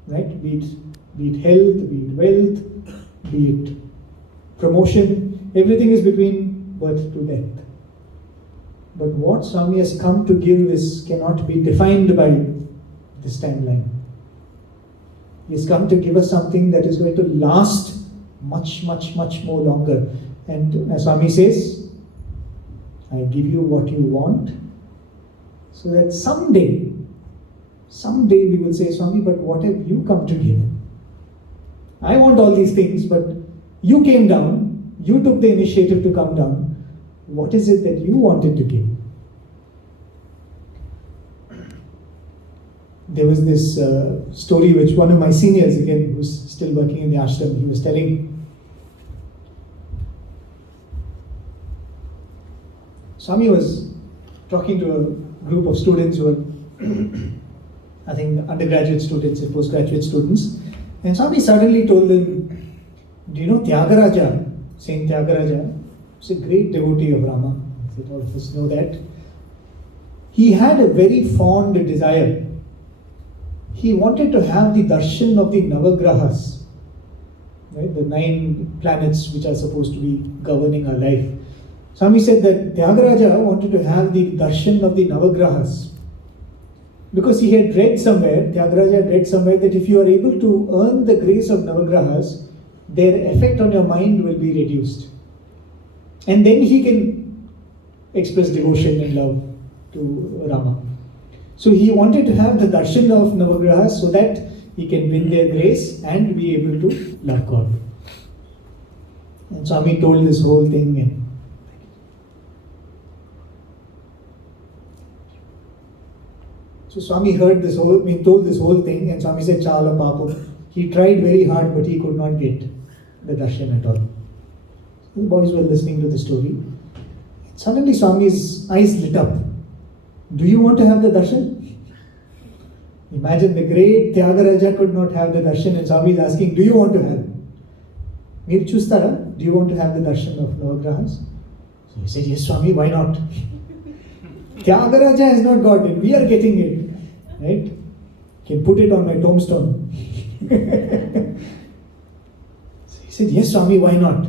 right? Be it health, be it wealth, be it promotion, everything is between birth to death. But what Swami has come to give cannot be defined by this timeline. He has come to give us something that is going to last much, much, much more longer. And as Swami says, I give you what you want, so that someday we will say, Swami, but what have you come to give? I want all these things, but you came down, you took the initiative to come down. What is it that you wanted to give? There was this story which one of my seniors, again, who's still working in the ashram, he was telling. Swami was talking to a group of students who were, I think, undergraduate students and postgraduate students. And Swami suddenly told them, do you know Tyagaraja, Saint Tyagaraja? He's a great devotee of Rama. All of us know that. He had a very fond desire. He wanted to have the darshan of the Navagrahas, right? The 9 planets which are supposed to be governing our life. Swami said that Tyagaraja wanted to have the darshan of the Navagrahas because he had read somewhere, Tyagaraja had read somewhere, that if you are able to earn the grace of Navagrahas, their effect on your mind will be reduced. And then he can express devotion and love to Rama. So he wanted to have the darshan of Navagrahas so that he can win their grace and be able to love God. And Swami told this whole thing. And so Swami told this whole thing, and Swami said, Chala Papa. He tried very hard, but he could not get the darshan at all. The boys were listening to the story. Suddenly Swami's eyes lit up. Do you want to have the darshan? Imagine the great Tyagaraja could not have the darshan, and Swami is asking, do you want to have it? Meer chustara, do you want to have the darshan of Navagrahas? So he said, yes Swami, why not? Tyagaraja has not got it, we are getting it. Right? Can put it on my tombstone. So he said, yes Swami, why not?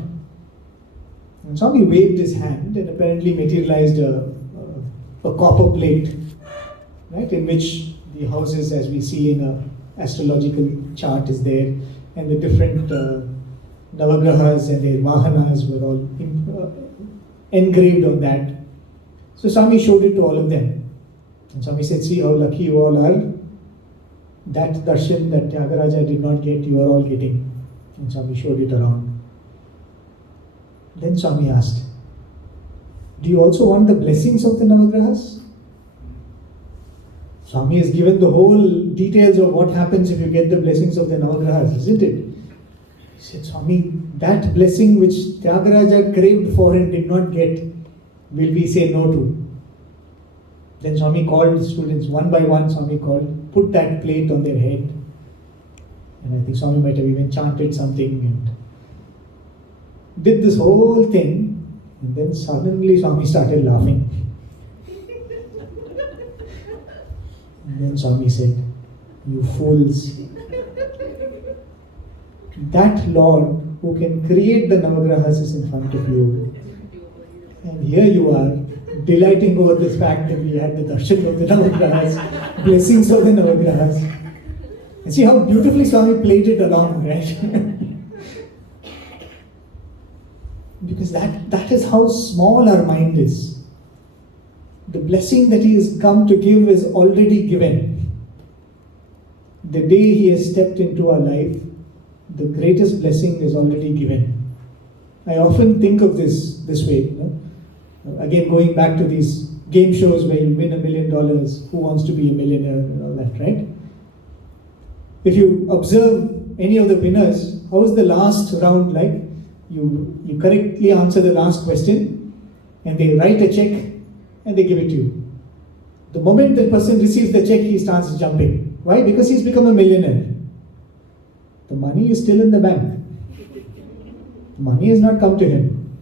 And Swami waved his hand and apparently materialized a copper plate, right, in which the houses, as we see in an astrological chart, is there, and the different Navagrahas and their Vahanas were all engraved on that. So Swami showed it to all of them. And Swami said, see how lucky you all are. That darshan that Tyagaraja did not get, you are all getting. And Swami showed it around. Then Swami asked, do you also want the blessings of the Navagrahas? Swami has given the whole details of what happens if you get the blessings of the Navagrahas, isn't it? He said, Swami, that blessing which Tyagaraja craved for and did not get, will we say no to? Then Swami called the students one by one. Swami called, put that plate on their head. And I think Swami might have even chanted something and did this whole thing. And then suddenly Swami started laughing. And then Swami said, you fools. That Lord who can create the Navagrahas is in front of you. And here you are, delighting over this fact that we had the darshan of the Navagrahas, blessings of the Navagrahas. And see how beautifully Swami played it along, right? Because that is how small our mind is. The blessing that he has come to give is already given. the day he has stepped into our life, the greatest blessing is already given. I often think of this way, you know? Again, going back to these game shows where you win $1 million, who wants to be a millionaire and all that, right? If you observe any of the winners, how is the last round like? You correctly answer the last question and they write a check and they give it to you. The moment the person receives the check, he starts jumping. Why? Because he's become a millionaire. The money is still in the bank. Money has not come to him.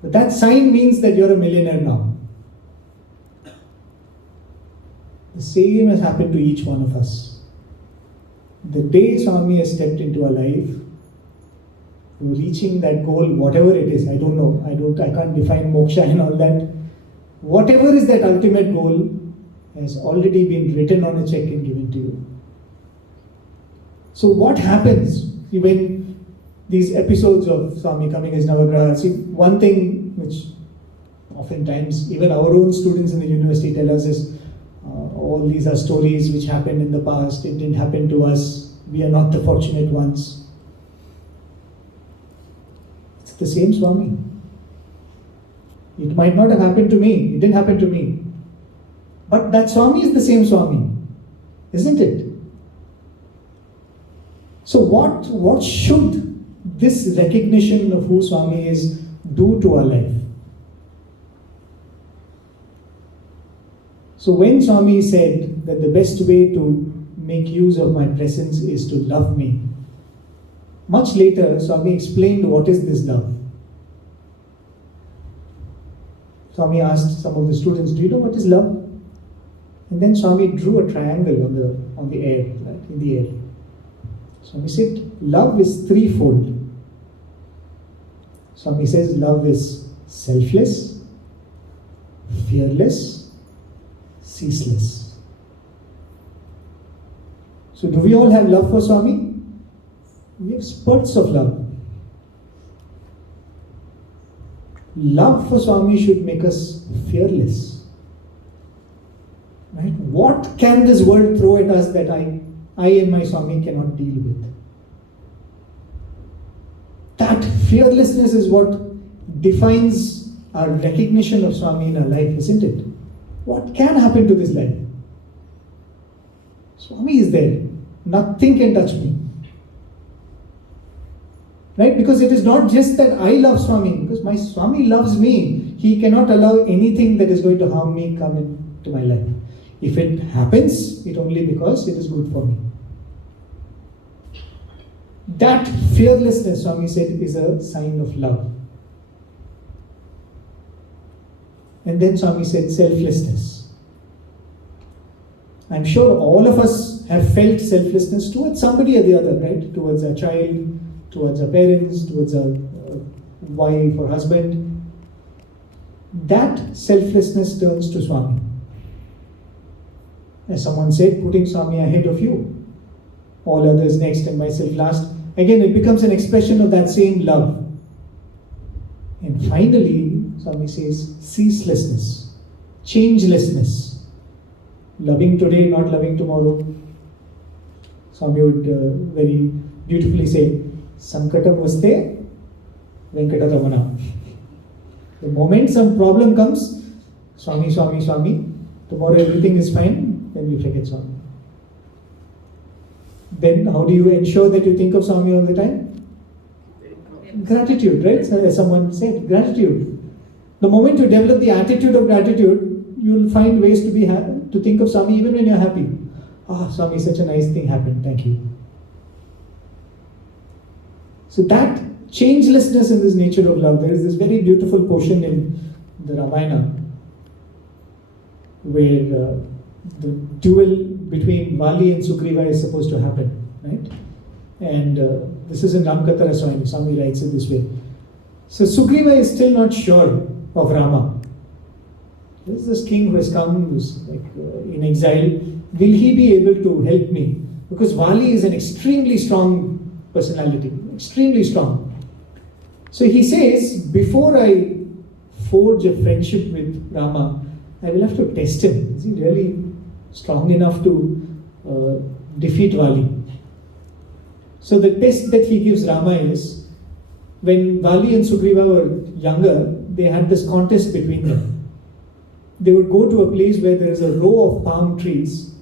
But that sign means that you're a millionaire now. The same has happened to each one of us. The day Swami has stepped into our life, reaching that goal, whatever it is, I don't know, I can't define moksha and all that. Whatever is that ultimate goal has already been written on a check and given to you. So what happens when these episodes of Swami coming as Navagraha? See, one thing which oftentimes even our own students in the university tell us is, all these are stories which happened in the past, it didn't happen to us, we are not the fortunate ones. It's the same Swami. It might not have happened to me, it didn't happen to me. But that Swami is the same Swami, isn't it? So what should this recognition of who Swami is do to our life? So when Swami said that the best way to make use of my presence is to love me, much later Swami explained what is this love. Swami asked some of the students, do you know what is love? And then Swami drew a triangle on the air, right, in the air. Swami said, love is threefold. Swami says love is selfless, fearless, ceaseless. So do we all have love for Swami? We have spurts of love. Love for Swami should make us fearless. Right? What can this world throw at us that I and my Swami cannot deal with? That fearlessness is what defines our recognition of Swami in our life, isn't it? What can happen to this life? Swami is there. Nothing can touch me. Right? Because it is not just that I love Swami, because my Swami loves me. He cannot allow anything that is going to harm me come into my life. If it happens, it only because it is good for me. That fearlessness, Swami said, is a sign of love. And then Swami said selflessness. I'm sure all of us have felt selflessness towards somebody or the other, right? Towards our child, towards our parents, towards our wife or husband. That selflessness turns to Swami. As someone said, putting Swami ahead of you, all others next and myself last. Again, it becomes an expression of that same love. And finally, Swami says ceaselessness, changelessness. Loving today, not loving tomorrow. Swami would very beautifully say, Sankatam vaste, Venkataramana. The moment some problem comes, Swami, Swami, Swami. Tomorrow everything is fine, then we forget Swami. Then how do you ensure that you think of Swami all the time? Gratitude, right? As someone said, gratitude. The moment you develop the attitude of gratitude, you will find ways to think of Swami even when you're happy. Swami, such a nice thing happened, thank you. So that changelessness in this nature of love, there is this very beautiful portion in the Ramayana where the duel between Vali and Sugriva is supposed to happen, right? And this is in Ramkatha Rasayana, Swami writes it this way. So Sugriva is still not sure of Rama. This is this king who has come, who's like in exile. Will he be able to help me? Because Vali is an extremely strong personality, extremely strong. So he says, before I forge a friendship with Rama, I will have to test him. Is he really strong enough to defeat Vali. So the test that he gives Rama is, when Vali and Sugriva were younger, they had this contest between them. They would go to a place where there is a row of palm trees,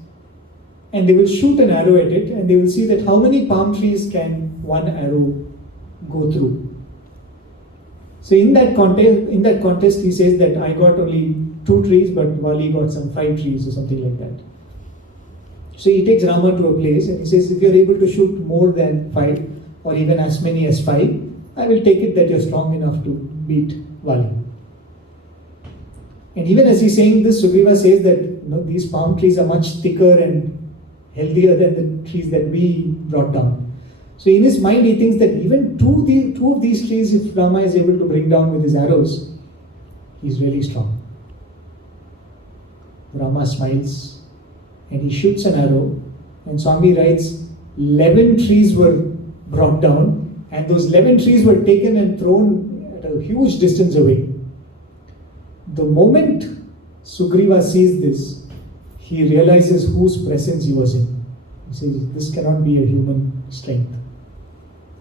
and they will shoot an arrow at it, and they will see that how many palm trees can one arrow go through. So in that contest, he says that I got only 2 trees, but Vali got some 5 trees or something like that. So he takes Rama to a place and he says, if you're able to shoot more than 5 or even as many as 5, I will take it that you're strong enough to beat Vali. And even as he's saying this, Sugriva says that these palm trees are much thicker and healthier than the trees that we brought down. So in his mind, he thinks that even two of these trees, if Rama is able to bring down with his arrows, he's really strong. Rama smiles and he shoots an arrow, and Swami writes 11 trees were brought down, and those 11 trees were taken and thrown at a huge distance away. The moment Sugriva sees this, he realizes whose presence he was in. He says, this cannot be a human strength.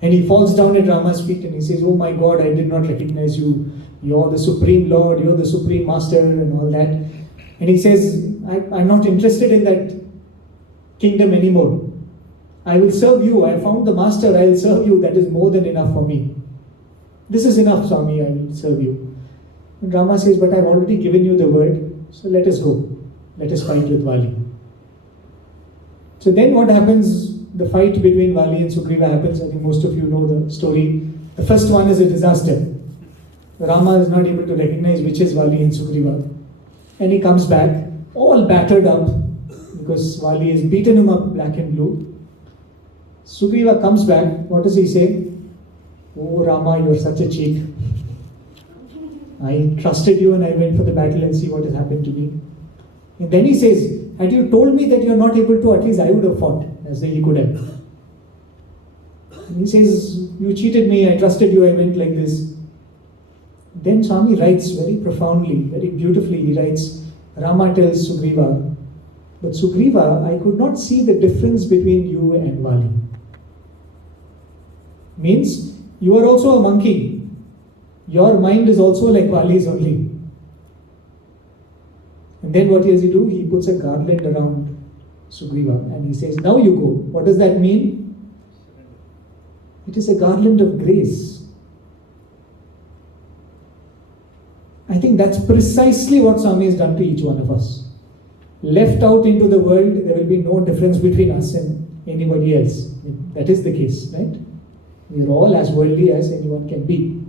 And he falls down at Rama's feet and he says, oh my God, I did not recognize you. You're the Supreme Lord, you're the Supreme Master and all that. And he says, I'm not interested in that kingdom anymore. I will serve you. I found the Master, I will serve you. That is more than enough for me. This is enough, Swami, I will serve you. And Rama says, but I've already given you the word, so let us go. Let us fight with Vali. So then what happens? The fight between Vali and Sugriva happens. I think most of you know the story. The first one is a disaster. Rama is not able to recognize which is Vali and Sugriva. And he comes back, all battered up, because Vali has beaten him up black and blue. Sugriva comes back. What does he say? Oh Rama, you are such a cheat. I trusted you and I went for the battle and see what has happened to me. And then he says, had you told me that you are not able to, at least I would have fought, as he could have. And he says, you cheated me, I trusted you, I went like this. Then Swami writes very profoundly, very beautifully, he writes, Rama tells Sugriva, but Sugriva, I could not see the difference between you and Vali. Means, you are also a monkey. Your mind is also like Vali's only. And then what does he do? He puts a garland around Sugriva and he says, now you go. What does that mean? It is a garland of grace. I think that's precisely what Swami has done to each one of us. Left out into the world, there will be no difference between us and anybody else. That is the case, right? We are all as worldly as anyone can be.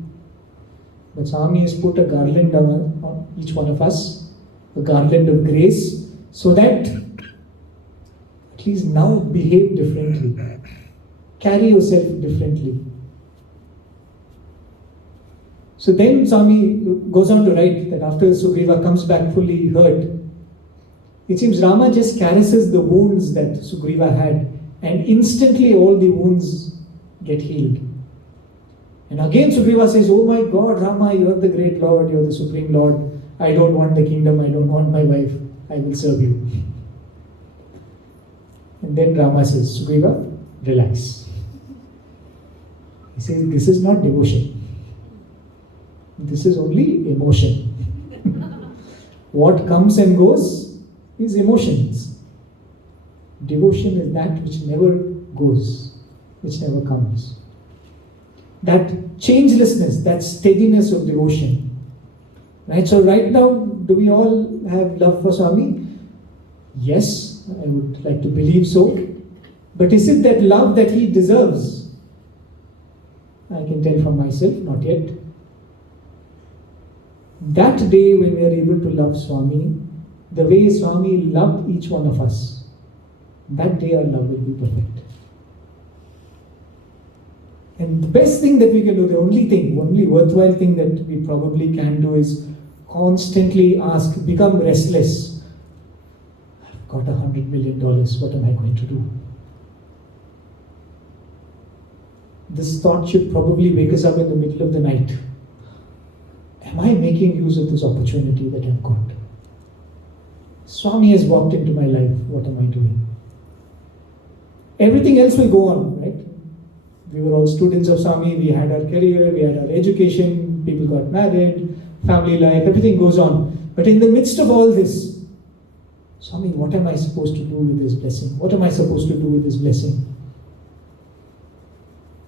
But Swami has put a garland on each one of us, a garland of grace, so that at least now behave differently, carry yourself differently. So then Swami goes on to write that after Sugriva comes back fully hurt, it seems Rama just caresses the wounds that Sugriva had, and instantly all the wounds get healed. And again Sugriva says, oh my God, Rama, you are the great Lord, you are the Supreme Lord. I don't want the kingdom, I don't want my wife, I will serve you. And then Rama says, Sugriva, relax. He says, this is not devotion. This is only emotion. What comes and goes is emotions. Devotion is that which never goes, which never comes. That changelessness, that steadiness of devotion. Right? So right now, do we all have love for Swami? Yes, I would like to believe so. But is it that love that he deserves? I can tell from myself, not yet. That day when we are able to love Swami, the way Swami loved each one of us, that day our love will be perfect. And the best thing that we can do, the only worthwhile thing that we probably can do is constantly ask, become restless. I've got $100 million, what am I going to do? This thought should probably wake us up in the middle of the night. Am I making use of this opportunity that I've got? Swami has walked into my life, what am I doing? everything else will go on, right? We were all students of Swami, we had our career, we had our education, people got married, family life, everything goes on. But in the midst of all this, Swami, what am I supposed to do with this blessing? What am I supposed to do with this blessing?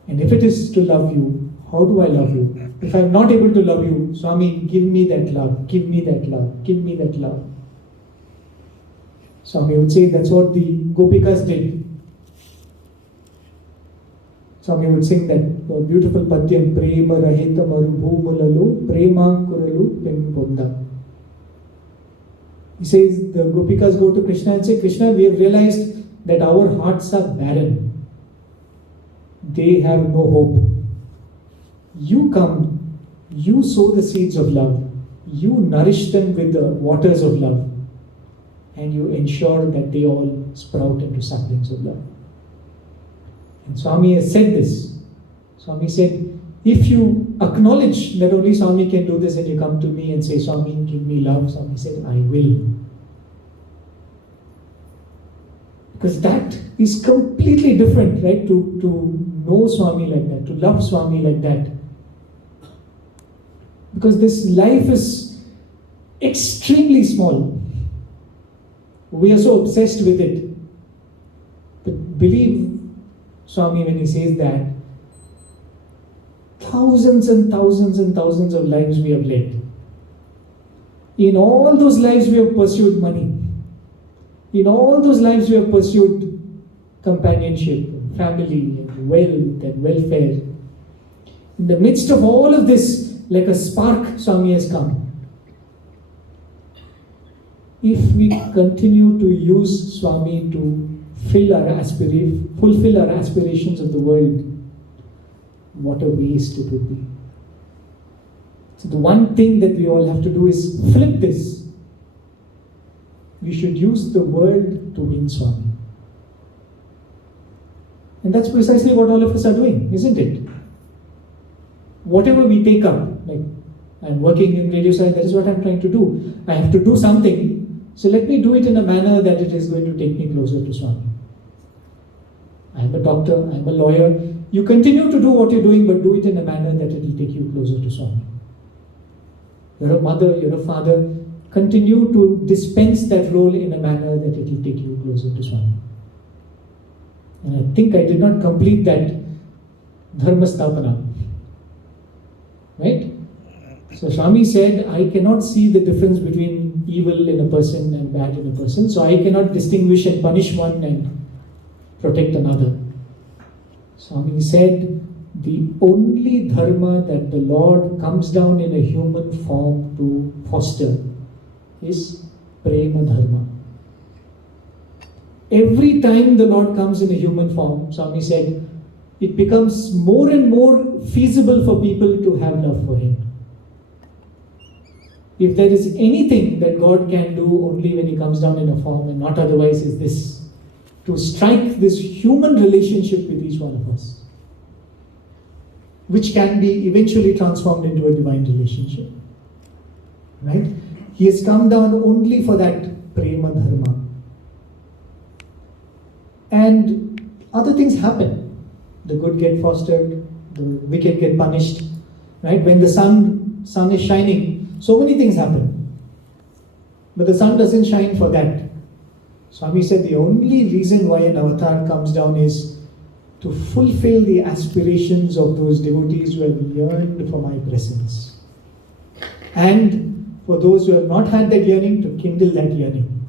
And if it is to love you, how do I love you? If I'm not able to love you, Swami, give me that love, give me that love, give me that love. Swami would say that's what the Gopikas did. Swami would sing that beautiful padyam, Prema Rahita Marubhumulalu, Prema Kuralu Pimpunda. He says the Gopikas go to Krishna and say, Krishna, we have realized that our hearts are barren. They have no hope. You come, you sow the seeds of love, you nourish them with the waters of love, and you ensure that they all sprout into saplings of love. And Swami has said this. Swami said, if you acknowledge that only Swami can do this and you come to me and say, Swami, give me love, Swami said, I will. Because that is completely different, right? To know Swami like that, to love Swami like that. Because this life is extremely small. We are so obsessed with it. But believe Swami when he says that, thousands and thousands and thousands of lives we have led. In all those lives we have pursued money. In all those lives we have pursued companionship, family, and wealth and welfare. In the midst of all of this, like a spark, Swami has come. If we continue to use Swami to fulfill our aspirations of the world, what a waste it would be. So the one thing that we all have to do is flip this. We should use the world to win Swami. And that's precisely what all of us are doing, isn't it? Whatever we take up, like I'm working in radio science, that is what I'm trying to do. I have to do something, so let me do it in a manner that it is going to take me closer to Swami. I'm a doctor, I'm a lawyer. You continue to do what you're doing, but do it in a manner that it will take you closer to Swami. You're a mother, you're a father. Continue to dispense that role in a manner that it will take you closer to Swami. And I think I did not complete that dharma sthapana. Right? So Swami said, I cannot see the difference between evil in a person and bad in a person. So I cannot distinguish and punish one and protect another. Swami said, the only dharma that the Lord comes down in a human form to foster is Prema Dharma. Every time the Lord comes in a human form, Swami said, it becomes more and more feasible for people to have love for Him. If there is anything that God can do only when He comes down in a form and not otherwise, is this, to strike this human relationship with each one of us, which can be eventually transformed into a divine relationship. Right? He has come down only for that Prema Dharma. And other things happen. The good get fostered, the wicked get punished. Right? When the sun is shining, so many things happen. But the sun doesn't shine for that. Swami said the only reason why an avatar comes down is to fulfill the aspirations of those devotees who have yearned for my presence. And for those who have not had that yearning, to kindle that yearning.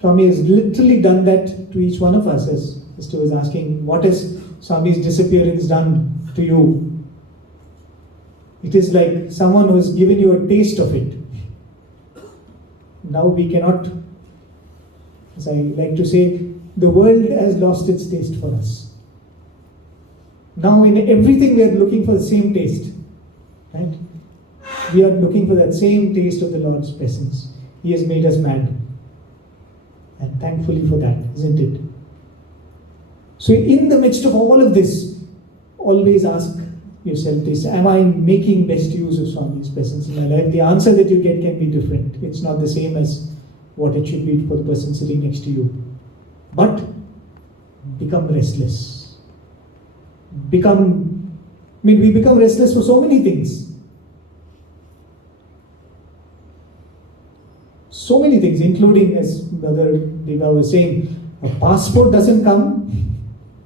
Swami has literally done that to each one of us, as Sister was asking, what has Swami's disappearance done to you? It is like someone who has given you a taste of it. Now we cannot, as I like to say, the world has lost its taste for us. Now in everything we are looking for the same taste. Right? We are looking for that same taste of the Lord's presence. He has made us mad. And thankfully for that, isn't it? So in the midst of all of this, always ask yourself this, am I making best use of Swami's presence in my life? The answer that you get can be different. It's not the same as what it should be for the person sitting next to you. but become restless. We become restless for so many things. So many things, including, as Brother Deva was saying, a passport doesn't come,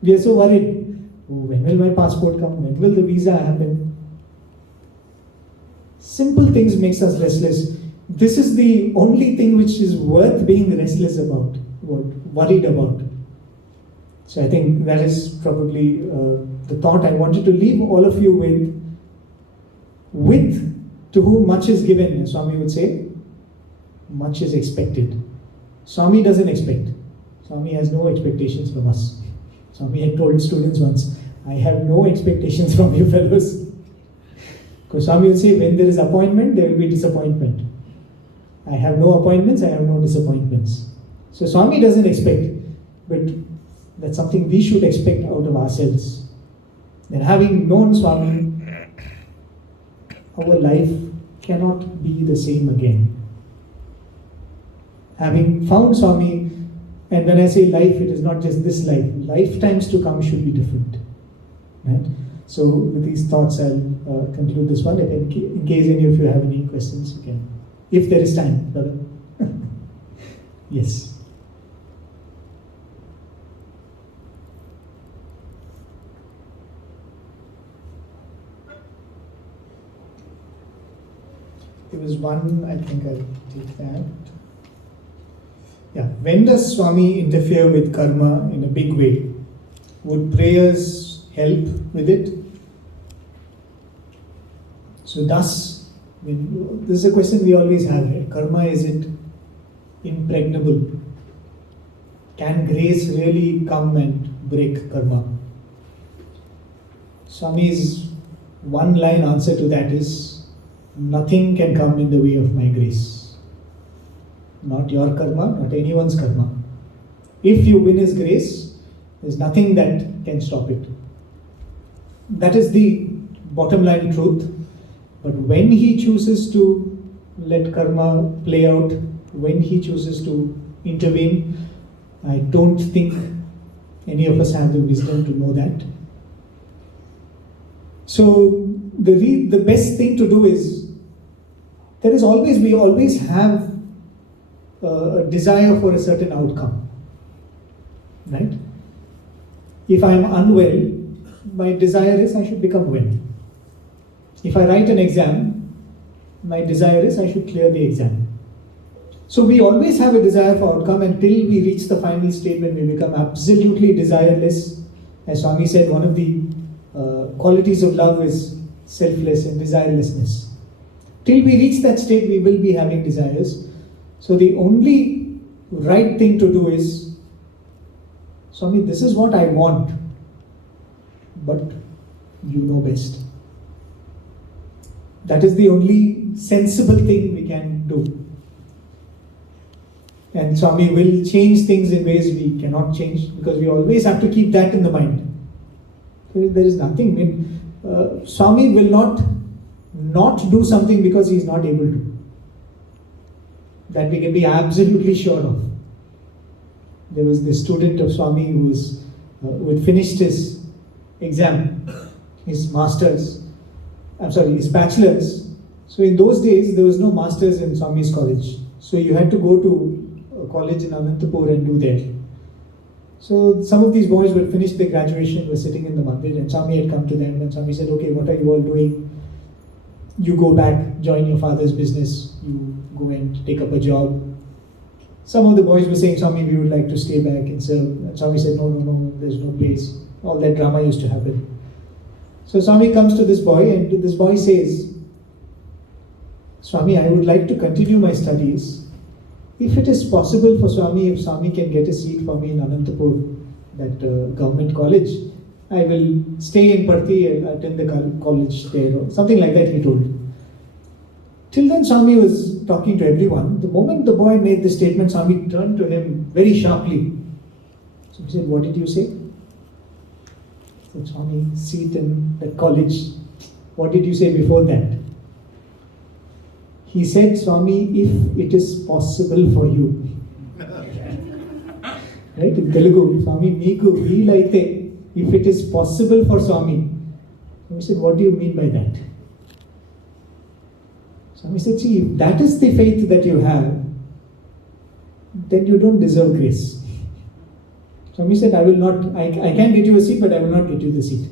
we are so worried. Oh, when will my passport come? When will the visa happen? Simple things makes us restless. This is the only thing which is worth being restless about, worried about. So I think that is probably the thought I wanted to leave all of you with. With to whom much is given, Swami would say, much is expected. Swami doesn't expect. Swami has no expectations from us. Swami had told students once, I have no expectations from you fellows. Because Swami would say, when there is appointment, there will be disappointment. I have no appointments, I have no disappointments. So Swami doesn't expect, but that's something we should expect out of ourselves. And having known Swami, our life cannot be the same again. Having found Swami, and when I say life, it is not just this life. Lifetimes to come should be different. Right? So with these thoughts, I'll conclude this one. In case any of you have any questions, you can. If there is time, brother. Yes. There was one, I think I'll take that. Yeah. When does Swami interfere with karma in a big way? Would prayers help with it? So thus, this is a question we always have. Right? Karma, is it impregnable? Can grace really come and break karma? Swami's one-line answer to that is, nothing can come in the way of my grace. Not your karma, not anyone's karma. If you win His grace, there's nothing that can stop it. That is the bottom line truth. But when He chooses to let karma play out, when He chooses to intervene, I don't think any of us have the wisdom to know that. So the best thing to do is, we always have a desire for a certain outcome, right? If I am unwell, my desire is I should become well. If I write an exam, my desire is I should clear the exam. So we always have a desire for outcome until we reach the final state when we become absolutely desireless. As Swami said, one of the qualities of love is selfless and desirelessness. Till we reach that state, we will be having desires. So the only right thing to do is, Swami, this is what I want, but you know best. That is the only sensible thing we can do. And Swami will change things in ways we cannot change, because we always have to keep that in the mind. There is nothing. Swami will not do something because he is not able to. That we can be absolutely sure of. There was this student of Swami who had finished his exam, his bachelor's. So in those days, there was no master's in Swami's college. So you had to go to a college in Anantapur and do there. So some of these boys who had finished their graduation were sitting in the mandir, and Swami had come to them, and Swami said, okay, what are you all doing? You go back, join your father's business, you go and take up a job. Some of the boys were saying, Swami, we would like to stay back and serve. And Swami said, no, there's no place. All that drama used to happen. So Swami comes to this boy, and this boy says, Swami, I would like to continue my studies. If it is possible for Swami, if Swami can get a seat for me in Anantapur, that government college, I will stay in Parthi and attend the college there, or something like that, he told. Till then, Swami was talking to everyone. The moment the boy made the statement, Swami turned to him very sharply. So he said, what did you say? He said, Swami, seat in the college. What did you say before that? He said, Swami, if it is possible for you. Right? In Telugu, Swami, Meeku veelaithe, if it is possible for Swami. Swami said, what do you mean by that? Swami said, see, if that is the faith that you have, then you don't deserve grace. Swami said, I can get you a seat, but I will not get you the seat.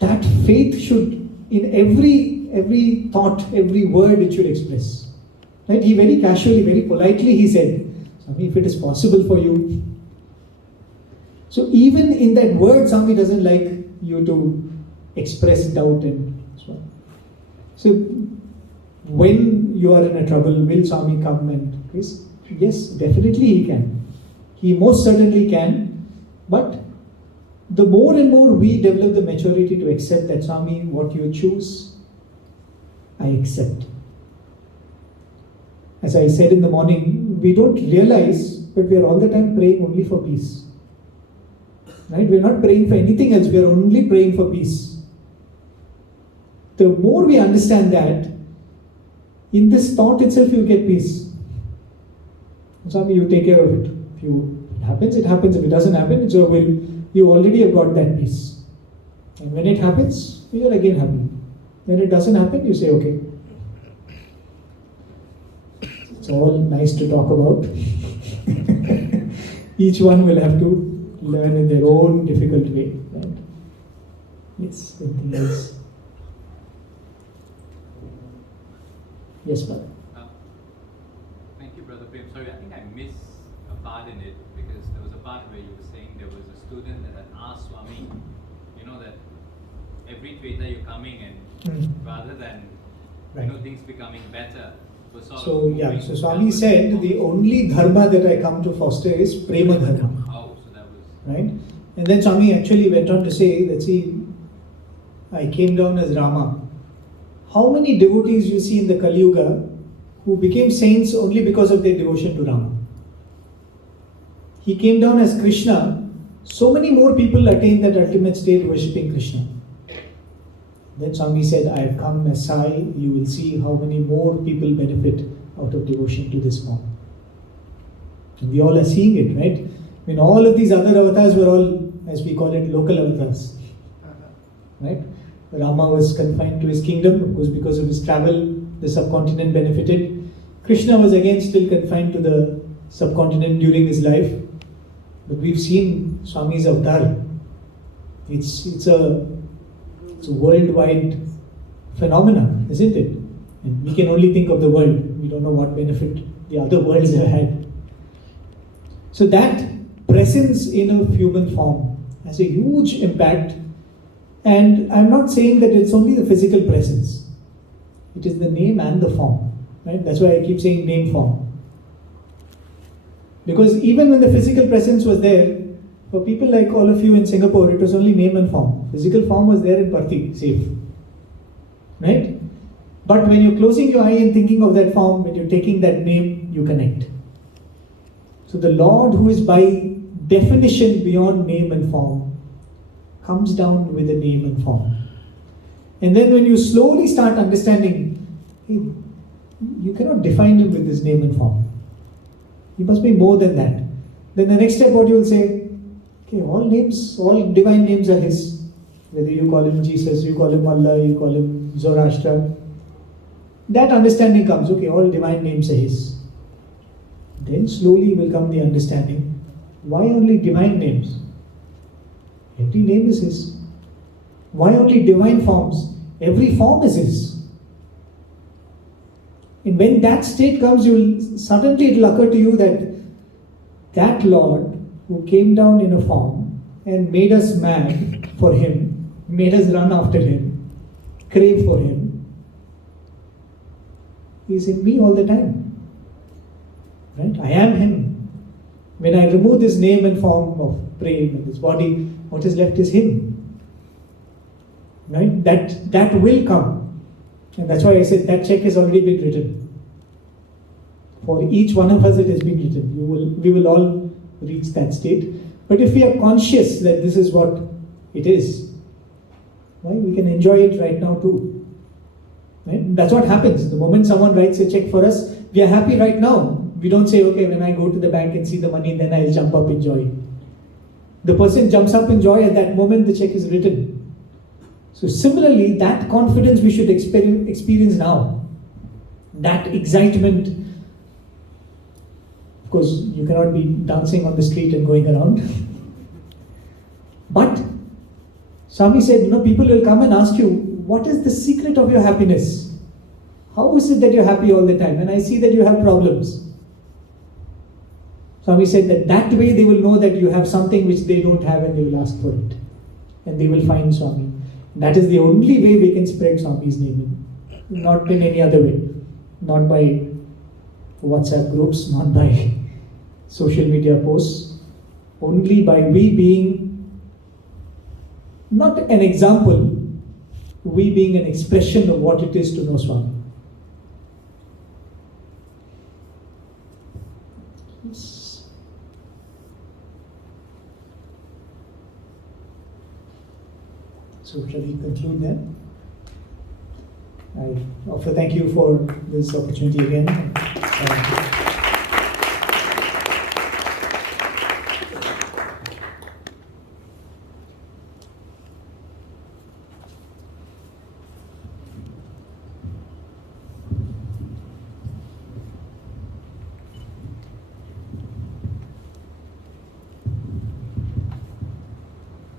That faith should, in every thought, every word, it should express. Right? He very casually, very politely, he said, Swami, if it is possible for you. So even in that word, Swami doesn't like you to express doubt and so on. So when you are in a trouble, will Swami come and please? Yes, definitely he can. He most certainly can. But the more and more we develop the maturity to accept that, Swami, what you choose, I accept. As I said in the morning, we don't realize, but we are all the time praying only for peace. Right? We are not praying for anything else, we are only praying for peace. The more we understand that, in this thought itself you get peace. Swami, you take care of it. If it happens, it happens. If it doesn't happen, it's your will. You already have got that peace. And when it happens, you are again happy. When it doesn't happen, you say, okay. It's all nice to talk about. Each one will have to learn in their own difficult way. Right? Yes, anything else? Yes, brother. Thank you, Brother Prem. Sorry, I think I missed a part in it because there was a part where you were saying there was a student that had asked Swami, that every Tveta you're coming and rather than things becoming better, was sort of so Swami said the only dharma that I come to foster is prema dharma. Oh, so that was right. And then Swami actually went on to say that, see, I came down as Rama. How many devotees you see in the Kali Yuga who became saints only because of their devotion to Rama? He came down as Krishna. So many more people attained that ultimate state worshipping Krishna. Then Swami said, I have come as Sai. You will see how many more people benefit out of devotion to this form. And we all are seeing it, right? I mean, all of these other avatars were all, as we call it, local avatars. Right? Rama was confined to his kingdom. Of course, because of his travel, the subcontinent benefited. Krishna was again still confined to the subcontinent during his life. But we've seen Swami's avatar. It's a worldwide phenomenon, isn't it? And we can only think of the world. We don't know what benefit the other worlds have had. So that presence in a human form has a huge impact. And I'm not saying that it's only the physical presence. It is the name and the form. Right? That's why I keep saying name form. Because even when the physical presence was there, for people like all of you in Singapore, it was only name and form. Physical form was there in Parthi, safe. Right? But when you're closing your eye and thinking of that form, when you're taking that name, you connect. So the Lord, who is by definition beyond name and form, comes down with a name and form. And then when you slowly start understanding, hey, you cannot define him with his name and form. He must be more than that. Then the next step, what you will say, okay, all divine names are his. Whether you call him Jesus, you call him Allah, you call him Zoroaster. That understanding comes, okay, all divine names are his. Then slowly will come the understanding, why only divine names? Every name is his. Why only divine forms? Every form is his. And when that state comes, suddenly it will occur to you that Lord who came down in a form and made us mad for him, made us run after him, crave for him, he is in me all the time. Right? I am him. When I remove this name and form of Prem and this body, what is left is him. Right? That will come. And that's why I said that check has already been written. For each one of us it has been written. We will all reach that state. But if we are conscious that this is what it is, why we can enjoy it right now too. Right? That's what happens. The moment someone writes a check for us, we are happy right now. We don't say, okay, when I go to the bank and see the money, then I'll jump up in joy. The person jumps up in joy at that moment the check is written. So similarly, that confidence we should experience now. That excitement. Of course, you cannot be dancing on the street and going around. But Swami said, people will come and ask you, what is the secret of your happiness? How is it that you're happy all the time? And I see that you have problems. Swami said that way they will know that you have something which they don't have and they will ask for it. And they will find Swami. That is the only way we can spread Swami's name. Not in any other way. Not by WhatsApp groups, not by social media posts. Only by we being not an example, we being an expression of what it is to know Swami. So shall we conclude then? I offer thank you for this opportunity again.